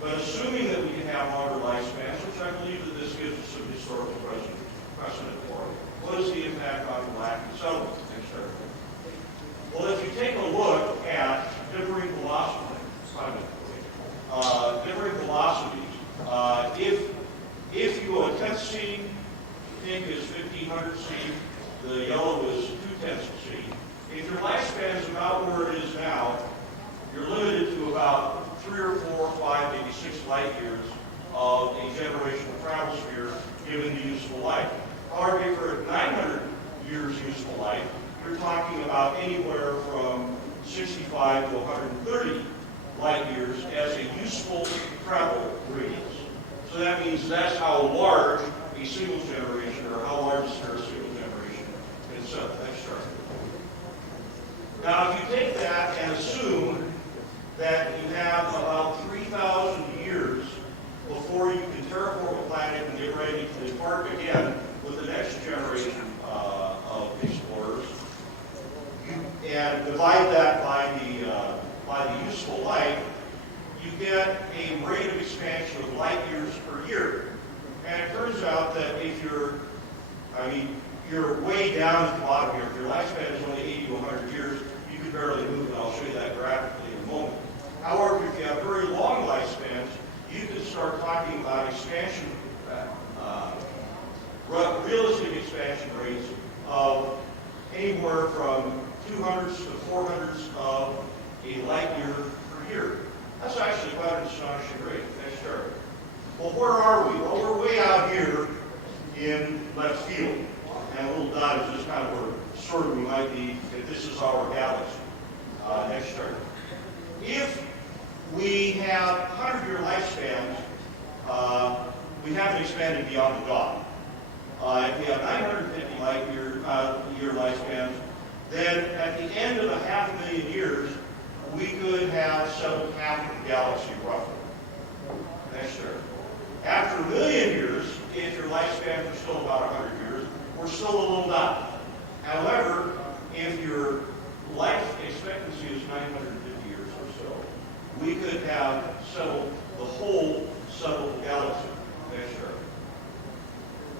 But assuming that we can have longer lifespans, which I believe that this gives us some historical precedent for, what is the impact on the lack of settlement? Well, if you take a look at differing velocities, if you a 10th C, pink is 1500 C, the yellow is 2/10 C. If your lifespan is about where it is now, you're limited to about 3 or 4 or 5, maybe 6 light years of a generational travel sphere given the useful life. However, if you're at 900 years useful life, you're talking about anywhere from 65 to 130 light years as a useful travel radius. So that means that's how large a single generation, or how large is there a single generation can settle. Next chart. Now, if you take that and assume that you have about 3,000 years before you can terraform a planet and get ready to depart again with the next generation of explorers, and divide that by the useful life, you get a rate of expansion of light years per year. And it turns out that if you're way down at the bottom here. If your lifespan is only 80 to 100 years, you can barely move, and I'll show you that graphically in a moment. However, if you have very long lifespans, you can start talking about expansion, realistic expansion rates of anywhere from 200s to 400s of a light year per year. That's actually quite an astonishing rate. Next chart. Well, where are we? Well, we're way out here in left field. And a little dot is just kind of where sort of we might be if this is our galaxy. Next chart. If we have 100-year lifespans, we haven't expanded beyond the dot. If we have 950 light year lifespans, then at the end of 500,000 years, we could have settled half of the galaxy roughly. Next chart. After 1 million years, if your lifespans are still about 100 years, we're still a little dot. However, if your life expectancy is 950 years or so, we could have settled the whole settled galaxy. Next chart.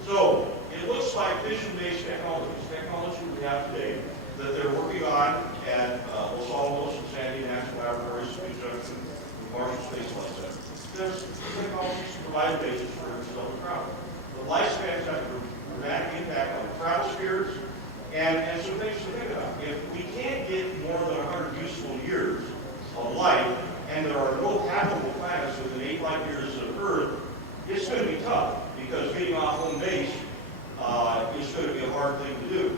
So, it looks like fission-based technology we have today, that they're working on at Los Alamos and Sandy National Laboratories in conjunction with Marshall Space Flight Center. There's technologies to provide a basis for interstellar travel. The lifespans have a dramatic impact on the travel spheres, and some things to think about. If we can't get more than 100 useful years of life, and there are no habitable planets within 8 light years of Earth, it's going to be tough, because getting off home base is going to be a hard thing to do.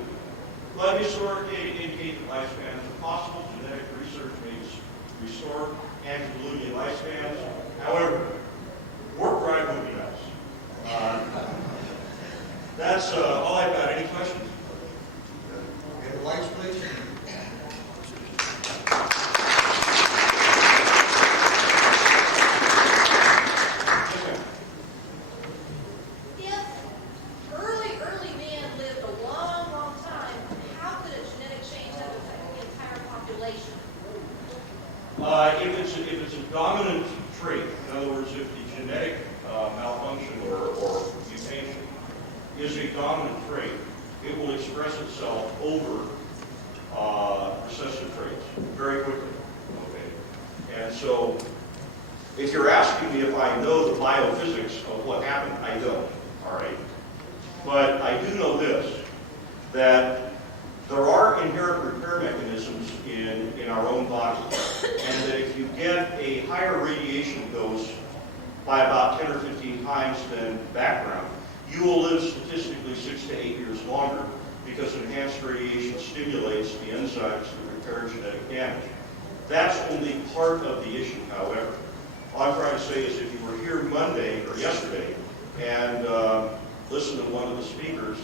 But historic data indicate that lifespans are possible. Genetic research may restore antediluvian lifespans. However, work right would be nice. That's all I've got. Any questions? Okay, the lights, please. Early man lived a long, long time, how could a genetic change have affected the entire population? If it's a dominant trait, in other words, if the genetic malfunction or mutation is a dominant trait, it will express itself over recessive traits very quickly. Okay, and so if you're asking me if I know the biophysics of what happened, I don't. All right, but I do know this: that there are inherent repair mechanisms in our own body, and that if you get a higher radiation dose by about 10 or 15 times than background, you will live statistically 6 to 8 years longer because enhanced radiation stimulates the enzymes that repair genetic damage. That's only part of the issue, however. All I'm trying to say is if you were here Monday or yesterday and listened to one of the speakers,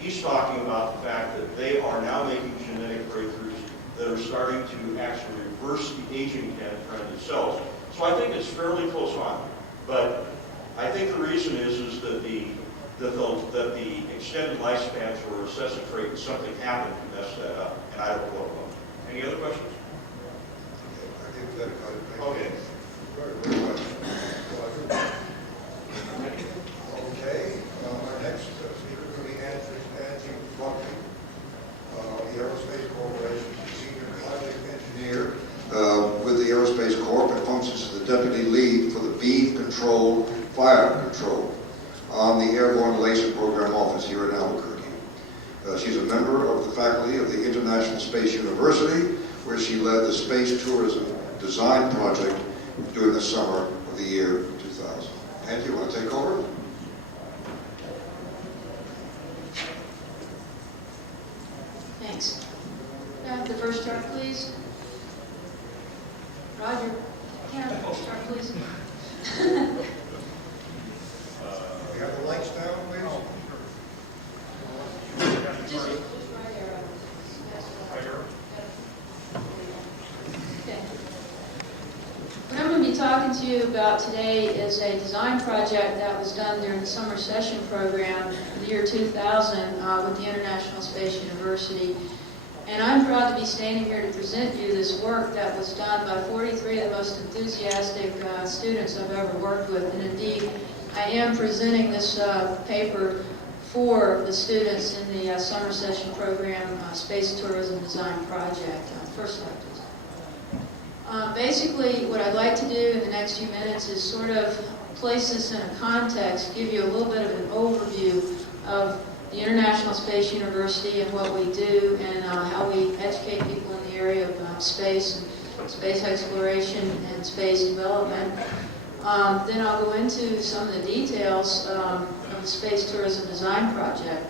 he's talking about the fact that they are now making genetic breakthroughs that are starting to actually reverse the aging trend itself. So I think it's fairly close on. But I think the reason is that the extended lifespans were a recessive trait and something happened to mess that up. And I don't know. Any other questions? I think that got it. Thank you. Okay. Very much. Okay, our next speaker is going to be Angie Bukley, the Aerospace Corporation Senior Project Engineer with the Aerospace Corp and functions as the Deputy Lead for the Beam Control Fire Control on the Airborne Relation Program Office here in Albuquerque. She's a member of the faculty of the International Space University, where she led the Space Tourism Design Project during the summer of the year 2000. Angie, you want to take over? Thanks. Can I have the first chart, please? Roger, can I have the first chart, please? We have the lights down, please. Just right arrow. Okay. What I'm going to be talking to you about today is a design project that was done during the summer session program for the year 2000 with the International Space University. And I'm proud to be standing here to present you this work that was done by 43 of the most enthusiastic students I've ever worked with. And indeed, I am presenting this paper for the students in the summer session program Space Tourism Design Project. First slide, please. Basically, what I'd like to do in the next few minutes is sort of place this in a context, give you a little bit of an overview of the International Space University and what we do and how we educate people in the area of space and space exploration and space development. Then I'll go into some of the details of the Space Tourism Design Project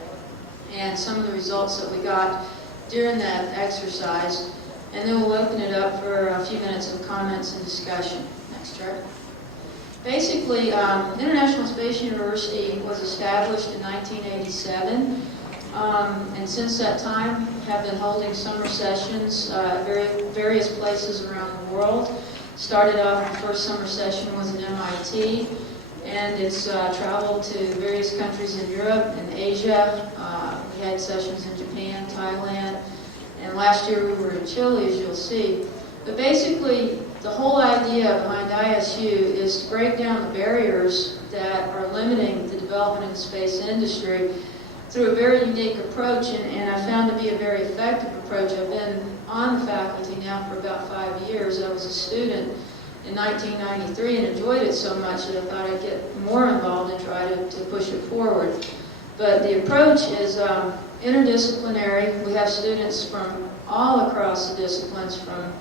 and some of the results that we got during that exercise. And then we'll open it up for a few minutes of comments and discussion. Next chart. Basically, International Space University was established in 1987, and since that time have been holding summer sessions at various places around the world. Started off, the first summer session was in MIT, and it's traveled to various countries in Europe and Asia. We had sessions in Japan, Thailand, and last year we were in Chile, as you'll see. But basically, the whole idea behind ISU is to break down the barriers that are limiting the development of the space industry through a very unique approach, and I found to be a very effective approach. I've been on the faculty now for about 5 years. I was a student in 1993 and enjoyed it so much that I thought I'd get more involved and try to push it forward. But the approach is interdisciplinary. We have students from all across the disciplines, from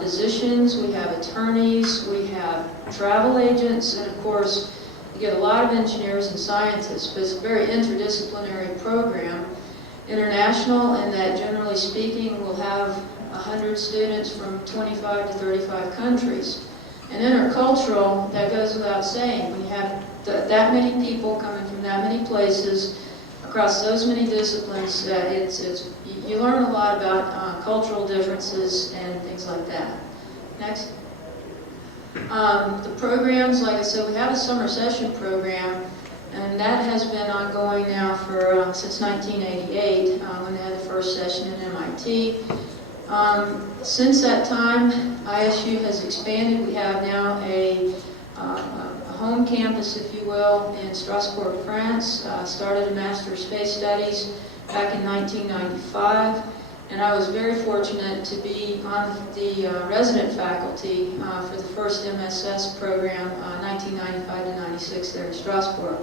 physicians, we have attorneys, we have travel agents, and of course, you get a lot of engineers and scientists, but it's a very interdisciplinary program. International, in that generally speaking, we'll have 100 students from 25 to 35 countries. And intercultural, that goes without saying. When you have that many people coming from that many places, across those many disciplines, you learn a lot about cultural differences and things like that. Next. The programs, like I said, we have a summer session program, and that has been ongoing now for since 1988, when they had the first session in MIT. Since that time, ISU has expanded. We have now a home campus, if you will, in Strasbourg, France. Started a Master of Space Studies back in 1995, and I was very fortunate to be on the resident faculty for the first MSS program, 1995 to 96 there in Strasbourg.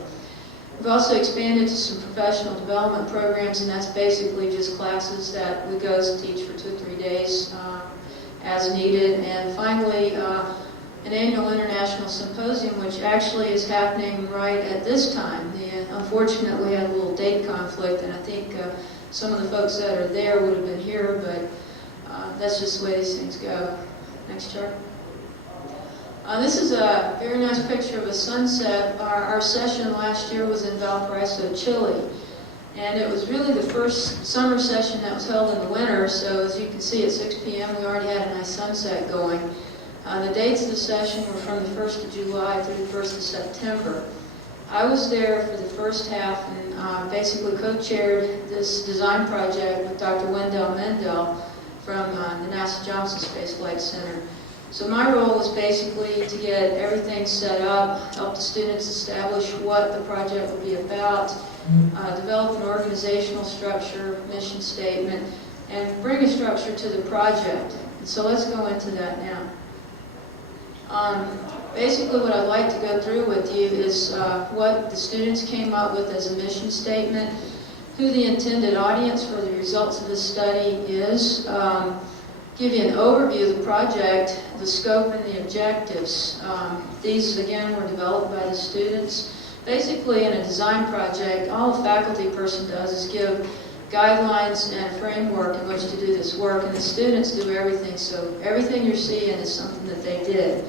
We've also expanded to some professional development programs, and that's basically just classes that we go to teach for 2 or 3 days as needed. And finally, an annual international symposium, which actually is happening right at this time. The unfortunately we had a little date conflict, and I think some of the folks that are there would have been here, but that's just the way these things go. Next chart. This is a very nice picture of a sunset. Our session last year was in Valparaiso, Chile. And it was really the first summer session that was held in the winter, so as you can see at 6 p.m. we already had a nice sunset going. The dates of the session were from the 1st of July through the 1st of September. I was there for the first half and basically co-chaired this design project with Dr. Wendell Mendel from the NASA Johnson Space Flight Center. So my role was basically to get everything set up, help the students establish what the project would be about, develop an organizational structure, mission statement, and bring a structure to the project. And so let's go into that now. Basically what I'd like to go through with you is what the students came up with as a mission statement, who the intended audience for the results of this study is, give you an overview of the project, the scope and the objectives. These again were developed by the students. Basically in a design project, all a faculty person does is give guidelines and a framework in which to do this work, and the students do everything, so everything you're seeing is something that they did.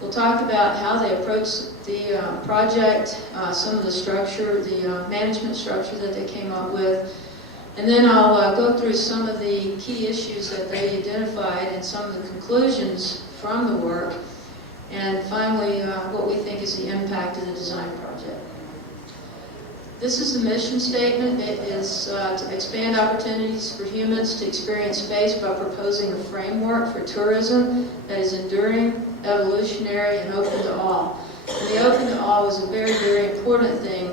We'll talk about how they approached the project, some of the structure, the management structure that they came up with, and then I'll go through some of the key issues that they identified and some of the conclusions from the work, and finally what we think is the impact of the design project. This is the mission statement. It is to expand opportunities for humans to experience space by proposing a framework for tourism that is enduring, evolutionary, and open to all. And the open to all was a very, very important thing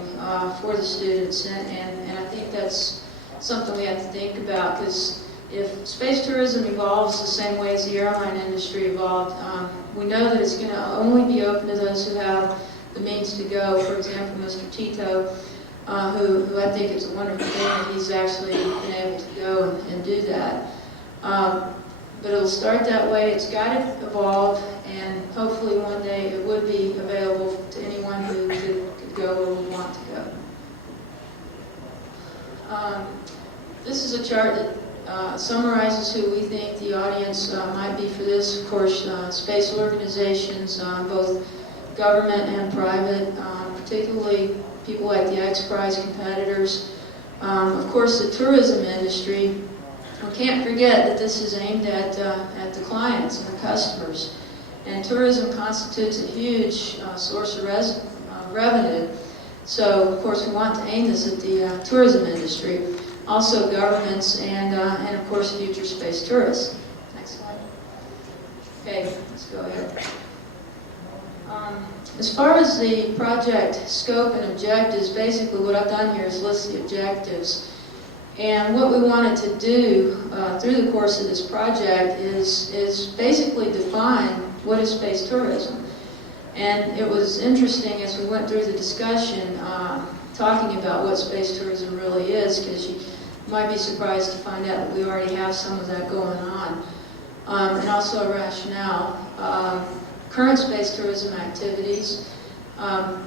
for the students, and I think that's something we have to think about, because if space tourism evolves the same way as the airline industry evolved, we know that it's going to only be open to those who have the means to go. For example, Mr. Tito, who I think it's a wonderful thing that he's actually been able to go and do that. But it'll start that way. It's got to evolve, and hopefully one day it would be available to anyone who could go or would want to go. This is a chart that summarizes who we think the audience might be for this. Of course, space organizations, both government and private, particularly people like the X Prize competitors. Of course, the tourism industry. We can't forget that this is aimed at the clients and the customers. And tourism constitutes a huge source of revenue. So, of course, we want to aim this at the tourism industry. Also governments and of course, future space tourists. Next slide. Okay, let's go ahead. As far as the project scope and objectives, basically what I've done here is list the objectives. And what we wanted to do through the course of this project is basically define what is space tourism. And it was interesting as we went through the discussion talking about what space tourism really is, because you might be surprised to find out that we already have some of that going on. And also a rationale. Current space tourism activities,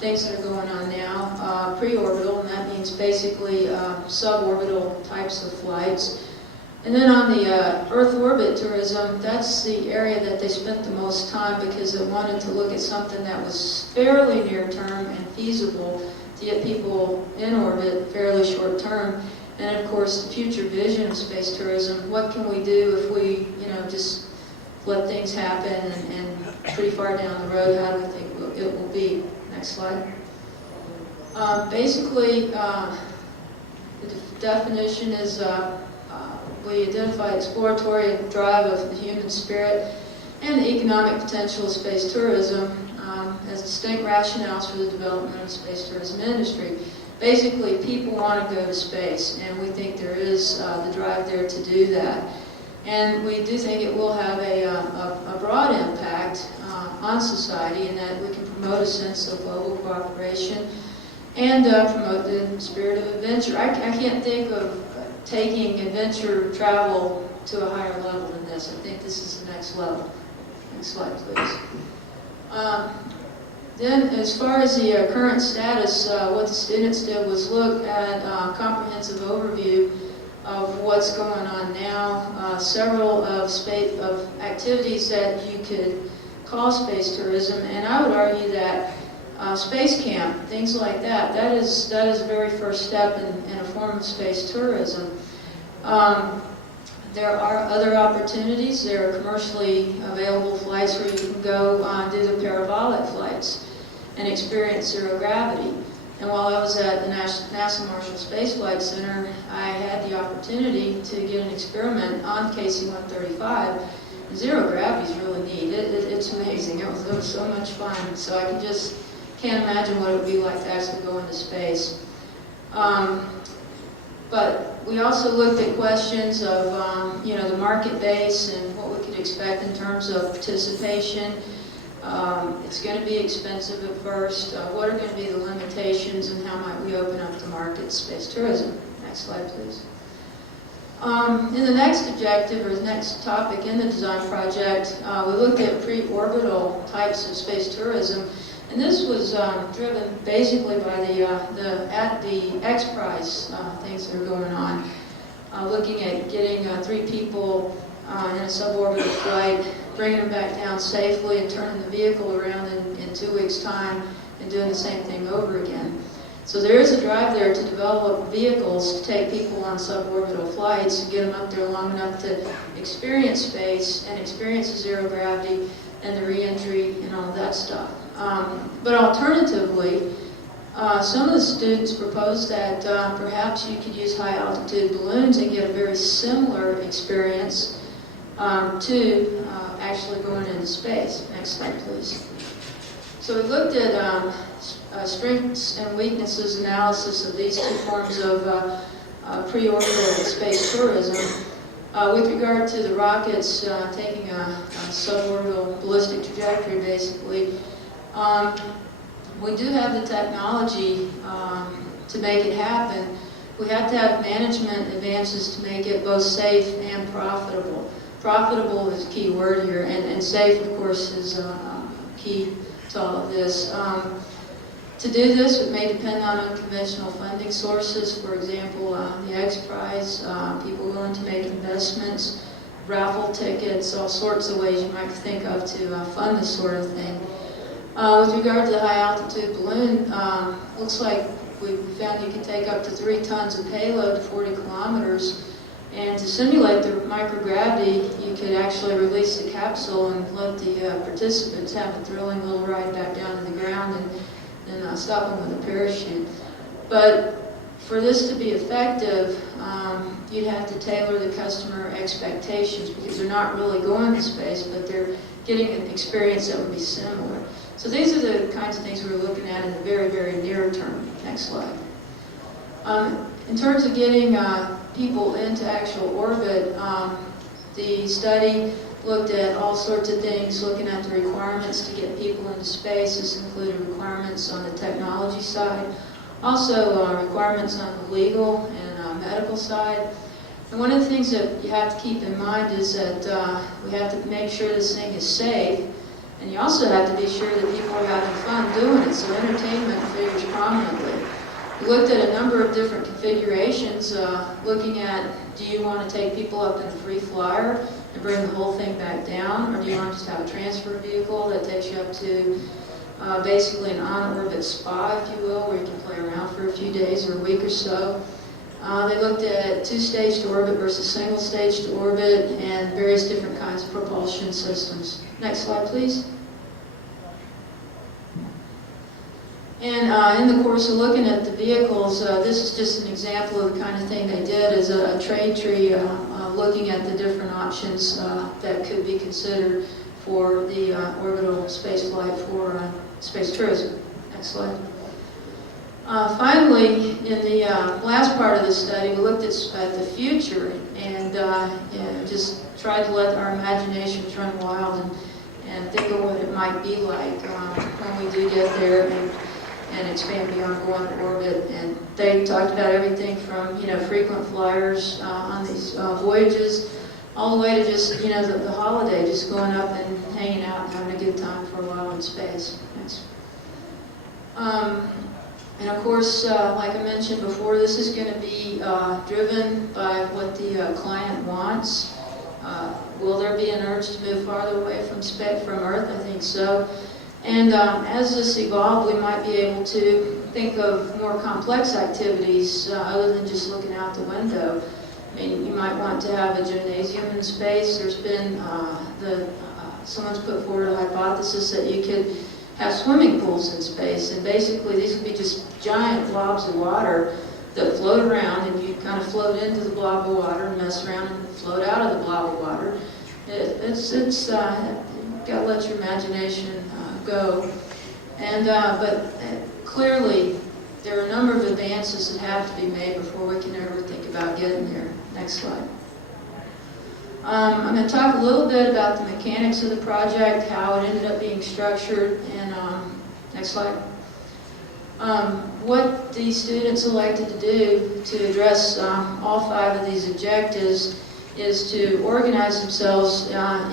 things that are going on now, pre-orbital, and that means basically suborbital types of flights. And then on the Earth orbit tourism, that's the area that they spent the most time because they wanted to look at something that was fairly near term and feasible to get people in orbit fairly short term. And of course, the future vision of space tourism, what can we do if we, just let things happen and pretty far down the road, how do we think it will be? Next slide. Basically, the definition is we identify exploratory drive of the human spirit and the economic potential of space tourism as distinct rationales for the development of the space tourism industry. Basically, people want to go to space, and we think there is the drive there to do that. And we do think it will have a broad impact on society in that we can promote a sense of global cooperation and promote the spirit of adventure. I can't think of taking adventure travel to a higher level than this. I think this is the next level. Next slide, please. Then, as far as the current status, what the students did was look at a comprehensive overview of what's going on now, several of activities that you could call space tourism, and I would argue that space camp, things like that, that is the very first step in a form of space tourism. There are other opportunities. There are commercially available flights where you can go do the parabolic flights and experience zero gravity. And while I was at the NASA Marshall Space Flight Center, I had the opportunity to get an experiment on KC-135. Zero gravity is really neat. It's amazing. It was so much fun. So I can't imagine what it would be like to actually go into space. But we also looked at questions of, the market base and what we could expect in terms of participation. It's going to be expensive at first. What are going to be the limitations and how might we open up the market space tourism? Next slide, please. In the next objective, or the next topic in the design project, we looked at pre-orbital types of space tourism. And this was driven basically by the X Prize things that are going on. Looking at getting 3 people in a suborbital flight, bringing them back down safely and turning the vehicle around in 2 weeks' time and doing the same thing over again. So there is a drive there to develop vehicles to take people on suborbital flights and get them up there long enough to experience space and experience zero gravity and the re-entry and all of that stuff. But alternatively, some of the students proposed that perhaps you could use high-altitude balloons and get a very similar experience to actually going into space. Next slide, please. So we looked at strengths and weaknesses analysis of these 2 forms of pre-orbital space tourism. With regard to the rockets taking a suborbital ballistic trajectory, basically, we do have the technology to make it happen. We have to have management advances to make it both safe and profitable. Profitable is a key word here, and safe, of course, is key to all of this. To do this, it may depend on unconventional funding sources, for example, the X Prize, people willing to make investments, raffle tickets, all sorts of ways you might think of to fund this sort of thing. With regard to the high-altitude balloon, looks like we found you can take up to 3 tons of payload to 40 kilometers. And to simulate the microgravity, you could actually release the capsule and let the participants have a thrilling little ride back down to the ground and stop them with a parachute. But for this to be effective, you'd have to tailor the customer expectations because they're not really going to space, but they're getting an experience that would be similar. So these are the kinds of things we're looking at in the very, very near term. Next slide. In terms of getting people into actual orbit, the study looked at all sorts of things, looking at the requirements to get people into space. This included requirements on the technology side, also requirements on the legal and medical side. And one of the things that you have to keep in mind is that we have to make sure this thing is safe, and you also have to be sure that people are having fun doing it, so entertainment figures prominently. We looked at a number of different configurations, looking at, do you want to take people up in a free flyer and bring the whole thing back down, or do you want to just have a transfer vehicle that takes you up to basically an on-orbit spa, if you will, where you can play around for a few days or a week or so. They looked at 2-stage to orbit versus single-stage to orbit and various different kinds of propulsion systems. Next slide, please. And in the course of looking at the vehicles, this is just an example of the kind of thing they did as a trade tree, looking at the different options that could be considered for the orbital space flight for space tourism. Next slide. Finally, in the last part of the study, we looked at the future and just tried to let our imaginations run wild and think of what it might be like when we do get there and expand beyond going to orbit. And they talked about everything from, frequent flyers on these voyages, all the way to just, the holiday, just going up and hanging out and having a good time for a while in space. Thanks. And of course, like I mentioned before, this is going to be driven by what the client wants. Will there be an urge to move farther away from Earth? I think so. And as this evolves, we might be able to think of more complex activities other than just looking out the window. I mean, you might want to have a gymnasium in space. There's been someone's put forward a hypothesis that you could have swimming pools in space, and basically these would be just giant blobs of water that float around, and you kind of float into the blob of water and mess around and float out of the blob of water. It's got to let your imagination go. And but clearly there are a number of advances that have to be made before we can ever think about getting there. Next slide. I'm going to talk a little bit about the mechanics of the project, how it ended up being structured, and next slide. What the students elected to do to address all 5 of these objectives is to organize themselves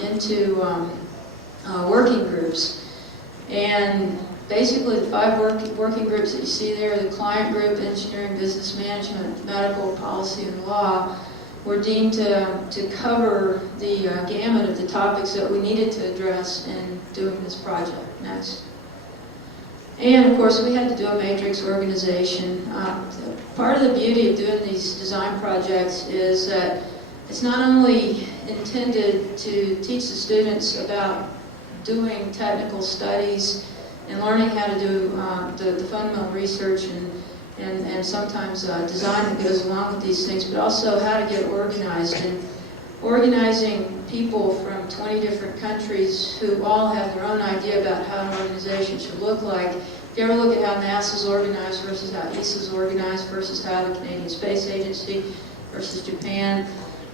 into working groups. And basically the 5 working groups that you see there, the client group, engineering, business management, medical, policy, and law, were deemed to cover the gamut of the topics that we needed to address in doing this project. Next. And of course we had to do a matrix organization. Part of the beauty of doing these design projects is that it's not only intended to teach the students about doing technical studies and learning how to do the fundamental research and sometimes design that goes along with these things, but also how to get organized. And organizing people from 20 different countries who all have their own idea about how an organization should look like. If you ever look at how NASA's organized versus how ESA's organized versus how the Canadian Space Agency versus Japan,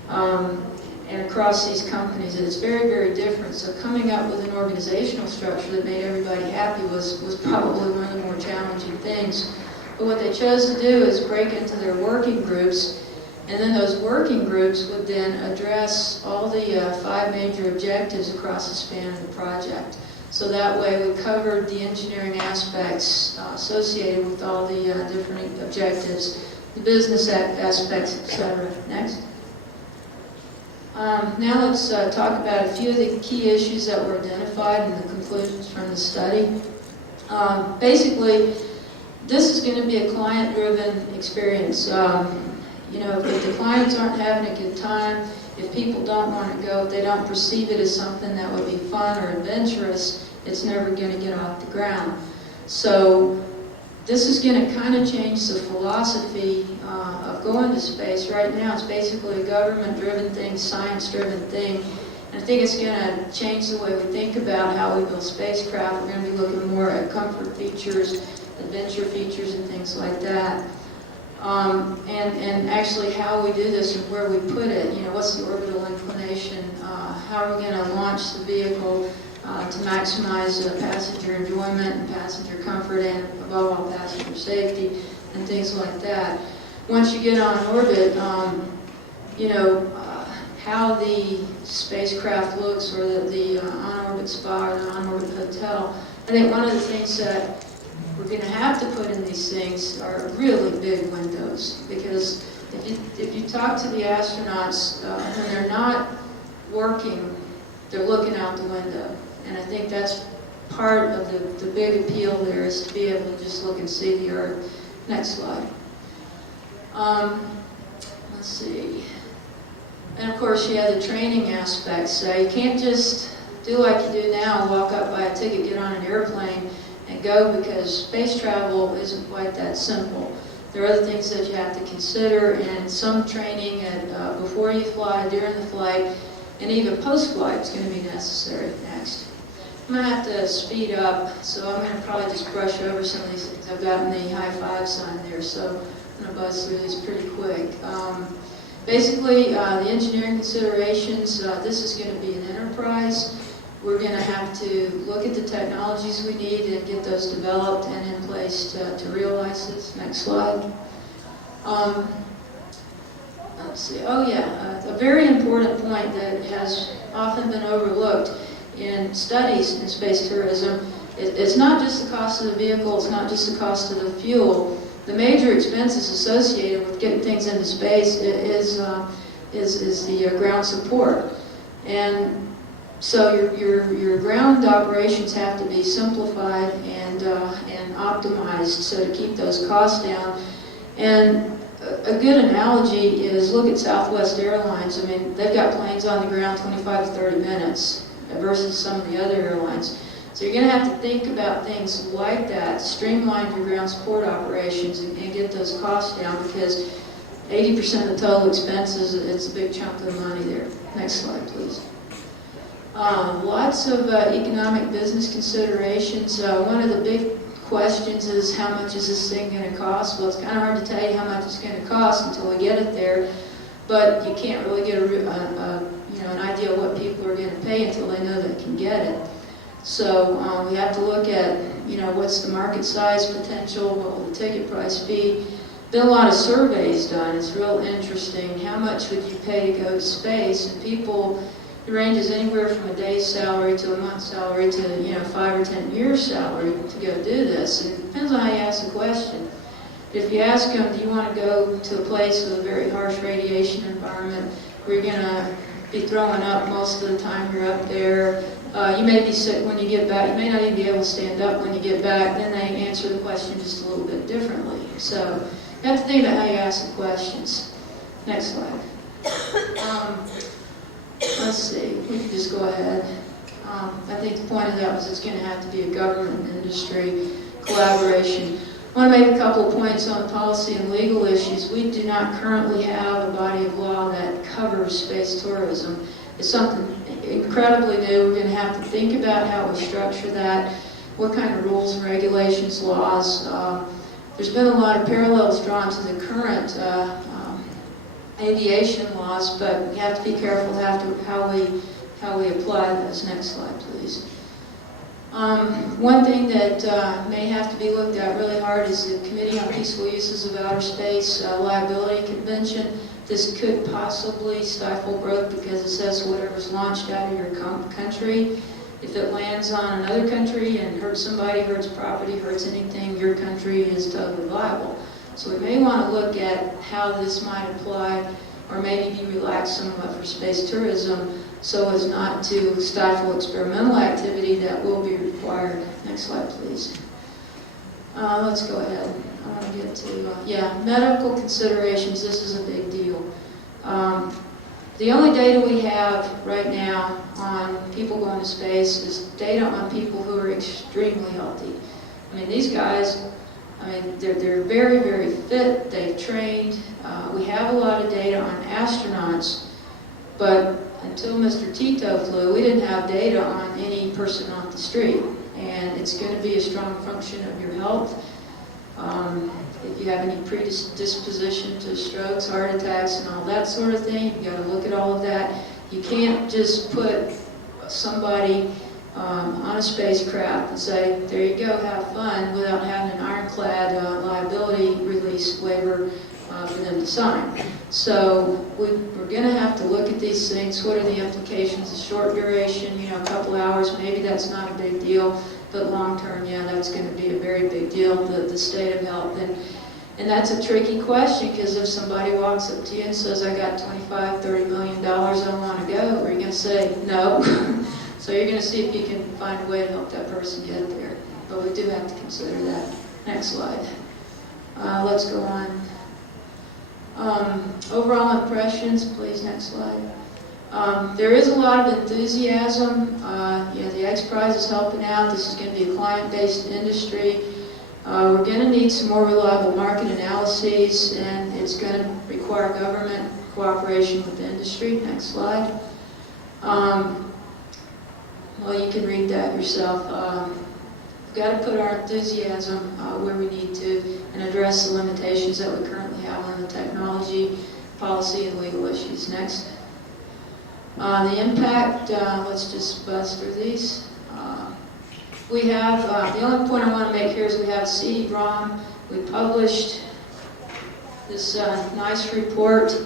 and across these companies, and it's very, very different. So coming up with an organizational structure that made everybody happy was probably one of the more challenging things. But what they chose to do is break into their working groups, and then those working groups would then address all the 5 major objectives across the span of the project. So that way we covered the engineering aspects associated with all the different objectives, the business aspects, etc. Next. Now let's talk about a few of the key issues that were identified and the conclusions from the study. Basically, this is going to be a client-driven experience. You know, if the clients aren't having a good time, if people don't want to go, if they don't perceive it as something that would be fun or adventurous, it's never going to get off the ground. So this is going to kind of change the philosophy of going to space. Right now it's basically a government-driven thing, science-driven thing. And I think it's going to change the way we think about how we build spacecraft. We're going to be looking more at comfort features, adventure features, and things like that. And actually how we do this and where we put it. You know, what's the orbital inclination? How are we going to launch the vehicle to maximize passenger enjoyment and passenger comfort and above all passenger safety and things like that. Once you get on orbit, you know, how the spacecraft looks or the on-orbit spa or the on-orbit hotel. I think one of the things that we're going to have to put in these things are really big windows, because if you talk to the astronauts, when they're not working, they're looking out the window. And I think that's part of the big appeal there, is to be able to just look and see the Earth. Next slide. Let's see. And of course you have the training aspects. So you can't just do like you do now, walk up, buy a ticket, get on an airplane, and go, because space travel isn't quite that simple. There are other things that you have to consider, and some training before you fly, during the flight, and even post-flight is going to be necessary. Next. I'm going to have to speed up, so I'm going to probably just brush over some of these things. I've gotten the high five sign there, so I'm going to buzz through these pretty quick. Basically, the engineering considerations, this is going to be an enterprise. We're going to have to look at the technologies we need and get those developed and in place to realize this. Next slide. Let's see. Oh yeah, a very important point that has often been overlooked in studies in space tourism it's not just the cost of the vehicle, it's not just the cost of the fuel. The major expenses associated with getting things into space is the ground support. And so your ground operations have to be simplified and optimized so to keep those costs down. And a good analogy is look at Southwest Airlines. I mean, they've got planes on the ground 25 to 30 minutes versus some of the other airlines. So you're going to have to think about things like that, streamline your ground support operations and get those costs down, because 80% of the total expenses, it's a big chunk of money there. Next slide, please. Lots of economic business considerations. One of the big questions is how much is this thing going to cost? Well, it's kind of hard to tell you how much it's going to cost until we get it there, but you can't really get an idea of what people are going to pay until they know they can get it. So we have to look at, what's the market size potential, what will the ticket price be. Been a lot of surveys done. It's real interesting. How much would you pay to go to space? And people, it ranges anywhere from a day's salary to a month's salary to 5 or 10 years' salary to go do this. And it depends on how you ask the question. If you ask them, do you want to go to a place with a very harsh radiation environment where you're going to be throwing up most of the time you're up there? You may be sick when you get back. You may not even be able to stand up when you get back. Then they answer the question just a little bit differently. So you have to think about how you ask the questions. Next slide. Let's see. We can just go ahead. I think the point of that was it's going to have to be a government and industry collaboration. I want to make a couple of points on policy and legal issues. We do not currently have a body of law that covers space tourism. It's something incredibly new. We're going to have to think about how we structure that, what kind of rules and regulations, laws. There's been a lot of parallels drawn to the current aviation laws, but we have to be careful how we apply those. Next slide, please. One thing that may have to be looked at really hard is the Committee on Peaceful Uses of Outer Space Liability Convention. This could possibly stifle growth because it says whatever's launched out of your country, if it lands on another country and hurts somebody, hurts property, hurts anything, your country is totally liable. So we may want to look at how this might apply or maybe be relaxed somewhat for space tourism so as not to stifle experimental activity that will be required. Next slide, please. Let's go ahead. I want to get to, medical considerations. This is a big deal. The only data we have right now on people going to space is data on people who are extremely healthy. I mean, these guys, they're very, very fit. They've trained. We have a lot of data on astronauts, but until Mr. Tito flew, we didn't have data on any person off the street. And it's going to be a strong function of your health. If you have any predisposition to strokes, heart attacks, and all that sort of thing, you've got to look at all of that. You can't just put somebody on a spacecraft and say, there you go, have fun, without having an ironclad liability release waiver for them to sign. So we're going to have to look at these things. What are the implications of short duration, a couple hours, maybe that's not a big deal. But long term, that's going to be a very big deal, the state of health. And that's a tricky question, because if somebody walks up to you and says, I got $25, $30 million, I don't want to go, are you going to say no? So you're going to see if you can find a way to help that person get there. But we do have to consider that. Next slide. Let's go on. Overall impressions, please, next slide. There is a lot of enthusiasm. The X Prize is helping out. This is going to be a client-based industry. We're going to need some more reliable market analyses, and it's going to require government cooperation with the industry. Next slide. Well, you can read that yourself. We've got to put our enthusiasm where we need to and address the limitations that we currently have on the technology, policy, and legal issues. Next. The impact, let's just buzz through these. We have, the only point I want to make here is we have a CD-ROM. We published this nice report,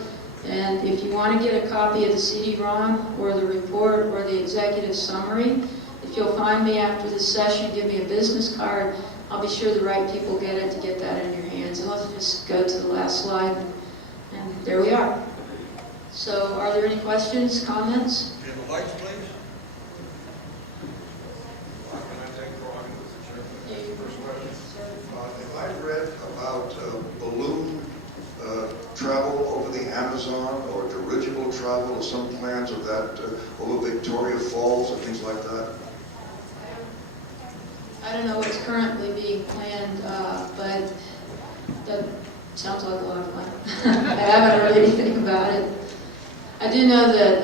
and if you want to get a copy of the CD-ROM or the report or the executive summary, if if you'll find me after this session, give me a business card, I'll be sure the right people get it to get that in your hands. And let's just go to the last slide, and there we are. So are there any questions, comments? And the lights, please. Can I take drawing, Mr. Chairman? First question. If I read about balloon travel over the Amazon or dirigible travel or some plans of that over Victoria Falls or things like that? I don't know what's currently being planned, but that sounds like a lot of fun. I haven't heard anything about it. I do know that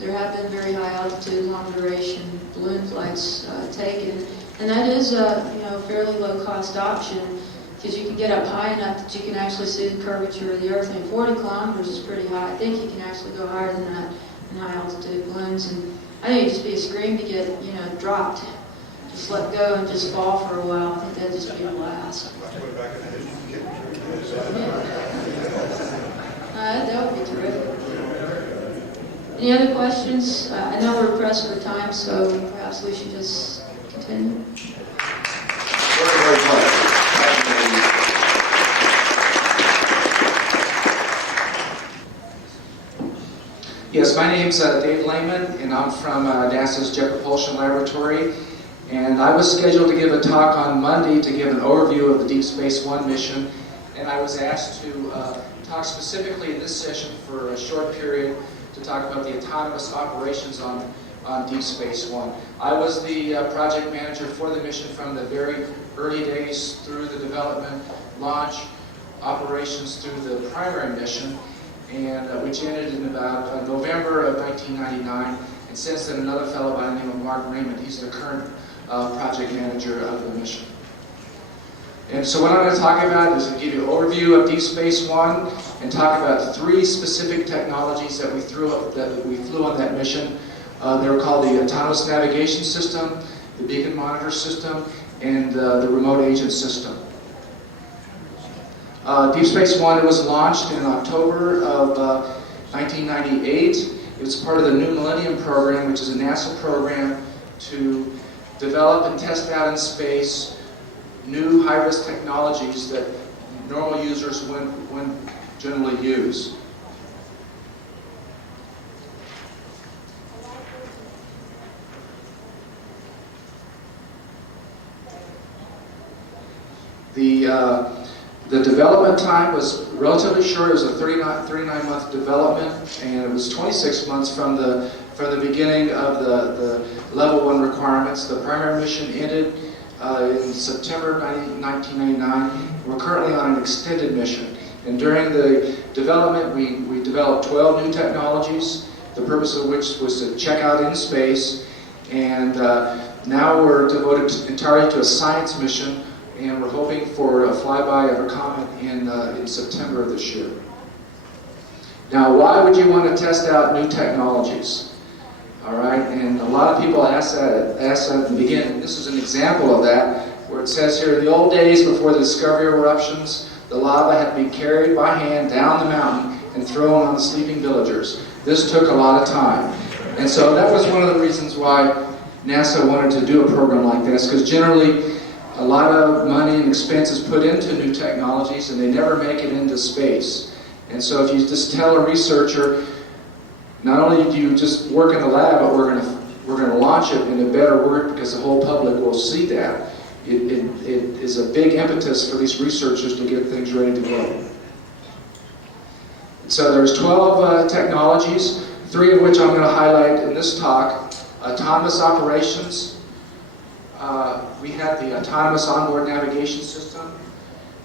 there have been very high altitude, long duration balloon flights taken, and that is a fairly low cost option because you can get up high enough that you can actually see the curvature of the Earth. And 40 kilometers is pretty high. I think you can actually go higher than that in high altitude balloons, and I think it'd just be a scream to get dropped. Just let go and just fall for a while. I think that'd just be a blast. That would be terrific. Any other questions? I know we're pressed for time, so perhaps we should just continue. Very, very much. Yes, my name's Dave Lehman, and I'm from NASA's Jet Propulsion Laboratory. And I was scheduled to give a talk on Monday to give an overview of the Deep Space One mission. And I was asked to talk specifically in this session for a short period to talk about the autonomous operations on Deep Space One. I was the project manager for the mission from the very early days through the development, launch, operations through the primary mission, and which ended in about November of 1999. And since then, another fellow by the name of Mark Raymond, he's the current project manager of the mission. And so what I'm going to talk about is to give you an overview of Deep Space One and talk about 3 specific technologies that we flew on that mission. They were called the Autonomous Navigation System, the Beacon Monitor System, and the Remote Agent System. Deep Space One was launched in October of 1998. It was part of the New Millennium Program, which is a NASA program to develop and test out in space new high-risk technologies that normal users wouldn't generally use. The development time was relatively short. It was a 39-month development, and it was 26 months from the beginning of the Level 1 requirements. The primary mission ended in September 1999. We're currently on an extended mission, and during the development, we developed 12 new technologies, the purpose of which was to check out in space, and now we're devoted entirely to a science mission, and we're hoping for a flyby of a comet in September of this year. Now, why would you want to test out new technologies? All right, and a lot of people ask that at the beginning. This is an example of that, where it says here, in the old days before the discovery of eruptions, the lava had to be carried by hand down the mountain and thrown on the sleeping villagers. This took a lot of time. And so that was one of the reasons why NASA wanted to do a program like this, because generally a lot of money and expense is put into new technologies and they never make it into space. And so if you just tell a researcher, not only do you just work in the lab, but we're going to launch it and it better work because the whole public will see that. It is a big impetus for these researchers to get things ready to go. So there's 12 technologies, 3 of which I'm going to highlight in this talk. Autonomous operations. We had the Autonomous Onboard Navigation System.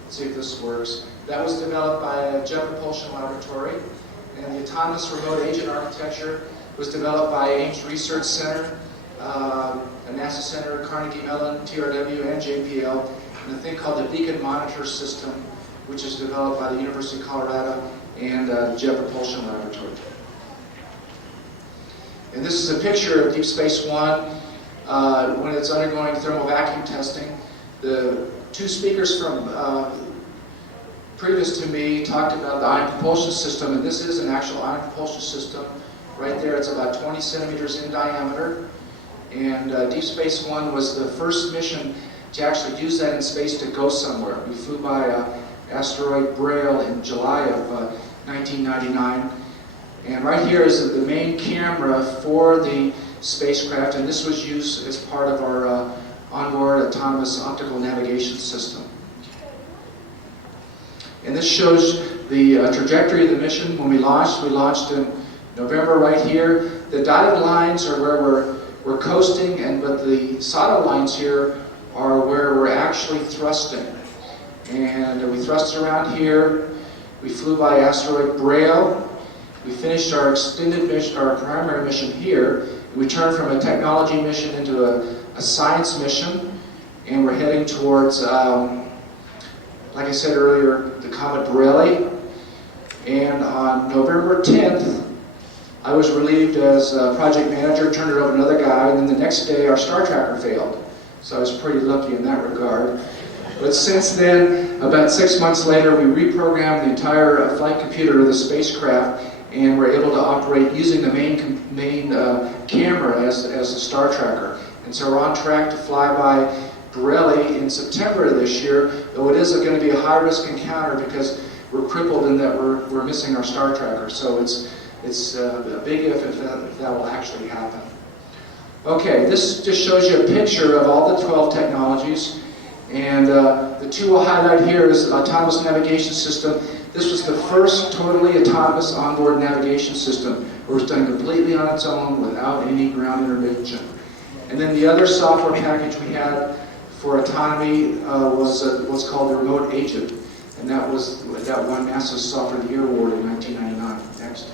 Let's see if this works. That was developed by a Jet Propulsion Laboratory. And the Autonomous Remote Agent Architecture was developed by Ames Research Center, a NASA center, Carnegie Mellon, TRW, and JPL, and a thing called the Beacon Monitor System, which is developed by the University of Colorado and the Jet Propulsion Laboratory. And this is a picture of Deep Space One when it's undergoing thermal vacuum testing. The 2 speakers from previous to me talked about the ion propulsion system, and this is an actual ion propulsion system. Right there, it's about 20 centimeters in diameter, And Deep Space One was the first mission to actually use that in space to go somewhere. We flew by asteroid Braille in July of 1999. And right here is the main camera for the spacecraft, and this was used as part of our onboard autonomous optical navigation system. And this shows the trajectory of the mission when we launched. We launched in November right here. The dotted lines are where we're coasting, but the solid lines here are where we're actually thrusting. And we thrusted around here. We flew by asteroid Braille. We finished our extended mission, our primary mission here. We turned from a technology mission into a science mission, and we're heading towards, like I said earlier, the comet Borrelli. And on November 10th, I was relieved as project manager, turned it over to another guy, and then the next day our star tracker failed. So I was pretty lucky in that regard. But since then, about 6 months later, we reprogrammed the entire flight computer of the spacecraft, and we're able to operate using the main camera as the star tracker. And so we're on track to fly by Borrelli in September of this year, though it is going to be a high-risk encounter because we're crippled in that we're missing our star tracker. So it's a big if that will actually happen. Okay, this just shows you a picture of all the 12 technologies. And the two we'll highlight here is the autonomous navigation system. This was the first totally autonomous onboard navigation system. It was done completely on its own without any ground intervention. And then the other software package we had for autonomy was what's called the Remote Agent. And that won NASA's Software of the Year Award in 1999. Next.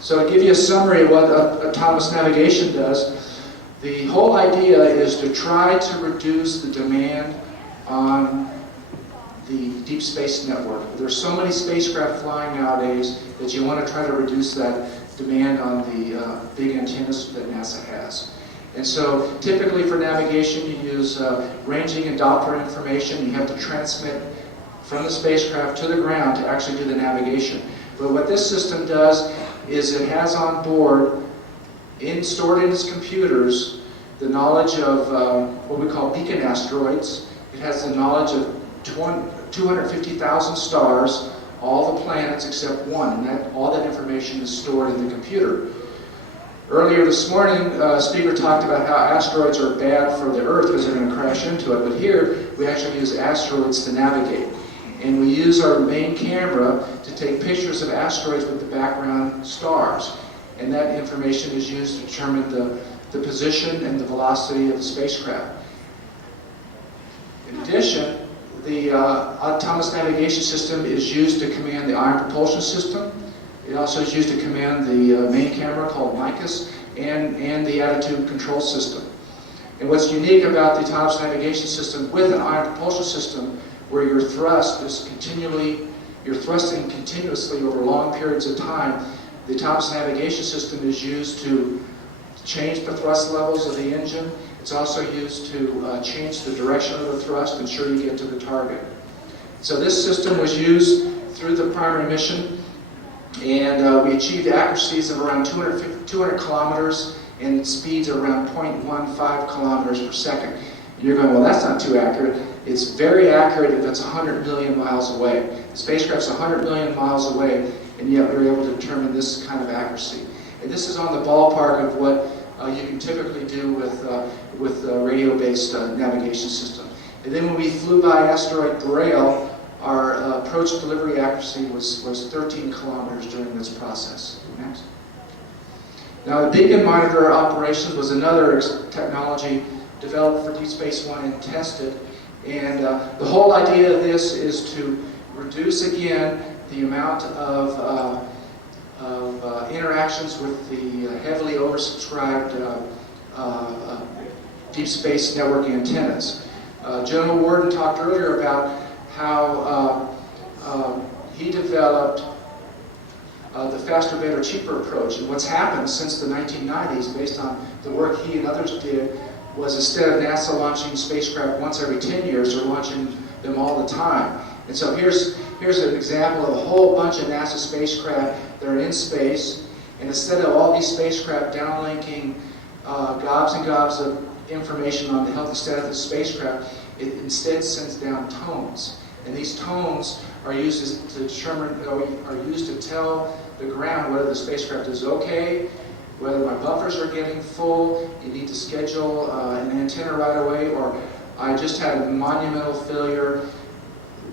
So to give you a summary of what autonomous navigation does, the whole idea is to try to reduce the demand on the deep space network. There's so many spacecraft flying nowadays that you want to try to reduce that demand on the big antennas that NASA has. And so typically for navigation you use ranging and Doppler information. You have to transmit from the spacecraft to the ground to actually do the navigation. But what this system does is it has on board, stored in its computers, the knowledge of what we call beacon asteroids. It has the knowledge of 250,000 stars, all the planets except one, and all that information is stored in the computer. Earlier this morning, speaker talked about how asteroids are bad for the Earth because they're going to crash into it, but here we actually use asteroids to navigate. And we use our main camera to take pictures of asteroids with the background stars. And that information is used to determine the position and the velocity of the spacecraft. In addition, the autonomous navigation system is used to command the ion propulsion system. It also is used to command the main camera called MICUS and the attitude control system. And what's unique about the autonomous navigation system with an ion propulsion system, where your thrust is you're thrusting continuously over long periods of time, the autonomous navigation system is used to change the thrust levels of the engine. It's also used to change the direction of the thrust, ensure you get to the target. So this system was used through the primary mission, and we achieved accuracies of around 200 kilometers and speeds around 0.15 kilometers per second. And you're going, well, that's not too accurate. It's very accurate if it's 100 million miles away. The spacecraft's 100 million miles away, and yet we were able to determine this kind of accuracy. And this is on the ballpark of what you can typically do with radio-based navigation system. And then when we flew by asteroid Borrelli, our approach delivery accuracy was 13 kilometers during this process. Next. Now the beacon monitor operations was another technology developed for Deep Space One and tested. And the whole idea of this is to reduce again the amount of interactions with the heavily oversubscribed deep space network antennas. General Worden talked earlier about how he developed the faster, better, cheaper approach. And what's happened since the 1990s, based on the work he and others did, was instead of NASA launching spacecraft once every 10 years, they're launching them all the time. And so here's an example of a whole bunch of NASA spacecraft that are in space, and instead of all these spacecraft downlinking gobs and gobs of information on the health and status of the spacecraft. It instead sends down tones. And these tones are used to determine, are used to tell the ground whether the spacecraft is okay, whether my buffers are getting full, you need to schedule an antenna right away, or I just had a monumental failure,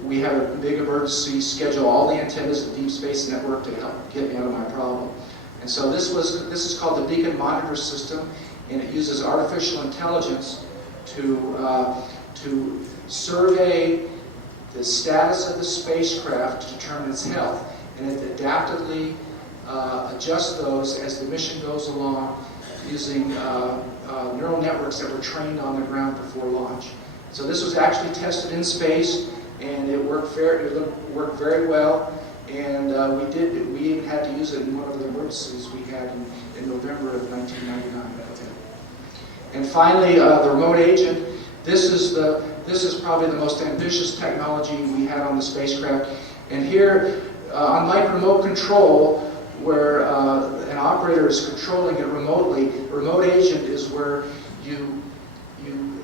we have a big emergency, schedule all the antennas of the Deep Space Network to help get me out of my problem. And so this is called the Beacon Monitor System, and it uses artificial intelligence to survey the status of the spacecraft to determine its health, and it adaptively adjusts those as the mission goes along using neural networks that were trained on the ground before launch. So this was actually tested in space, and it worked very well. And we even had to use it in one of the emergencies we had in November of 1999. And finally, the remote agent. This is probably the most ambitious technology we had on the spacecraft. And here, unlike remote control, where an operator is controlling it remotely, remote agent is where you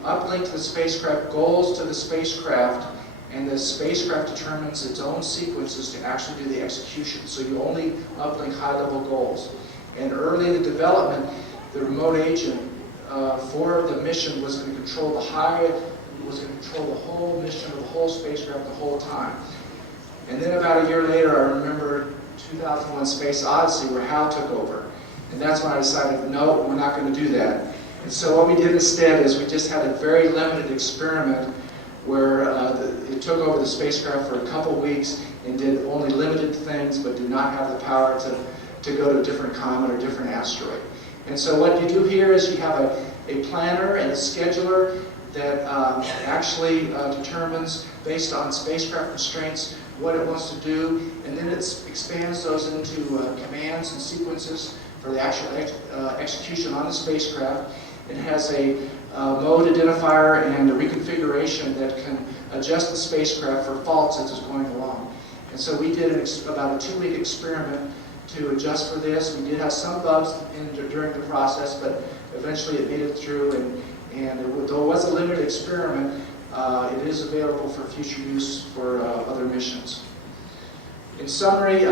uplink the spacecraft goals to the spacecraft, and the spacecraft determines its own sequences to actually do the execution. So you only uplink high-level goals. And early in the development, the remote agent for the mission was going to control the whole mission of the whole spacecraft the whole time. And then about a year later, I remember 2001 Space Odyssey, where HAL took over. And that's when I decided, no, we're not going to do that. And so what we did instead is we just had a very limited experiment where it took over the spacecraft for a couple weeks and did only limited things, but did not have the power to go to a different comet or different asteroid. And so what you do here is you have a planner and a scheduler that actually determines, based on spacecraft constraints, what it wants to do, and then it expands those into commands and sequences for the actual execution on the spacecraft. It has a mode identifier and a reconfiguration that can adjust the spacecraft for faults as it's going along. And so we did about a 2-week experiment to adjust for this. We did have some bugs during the process, but eventually it made it through, and though it was a limited experiment, it is available for future use for other missions. In summary,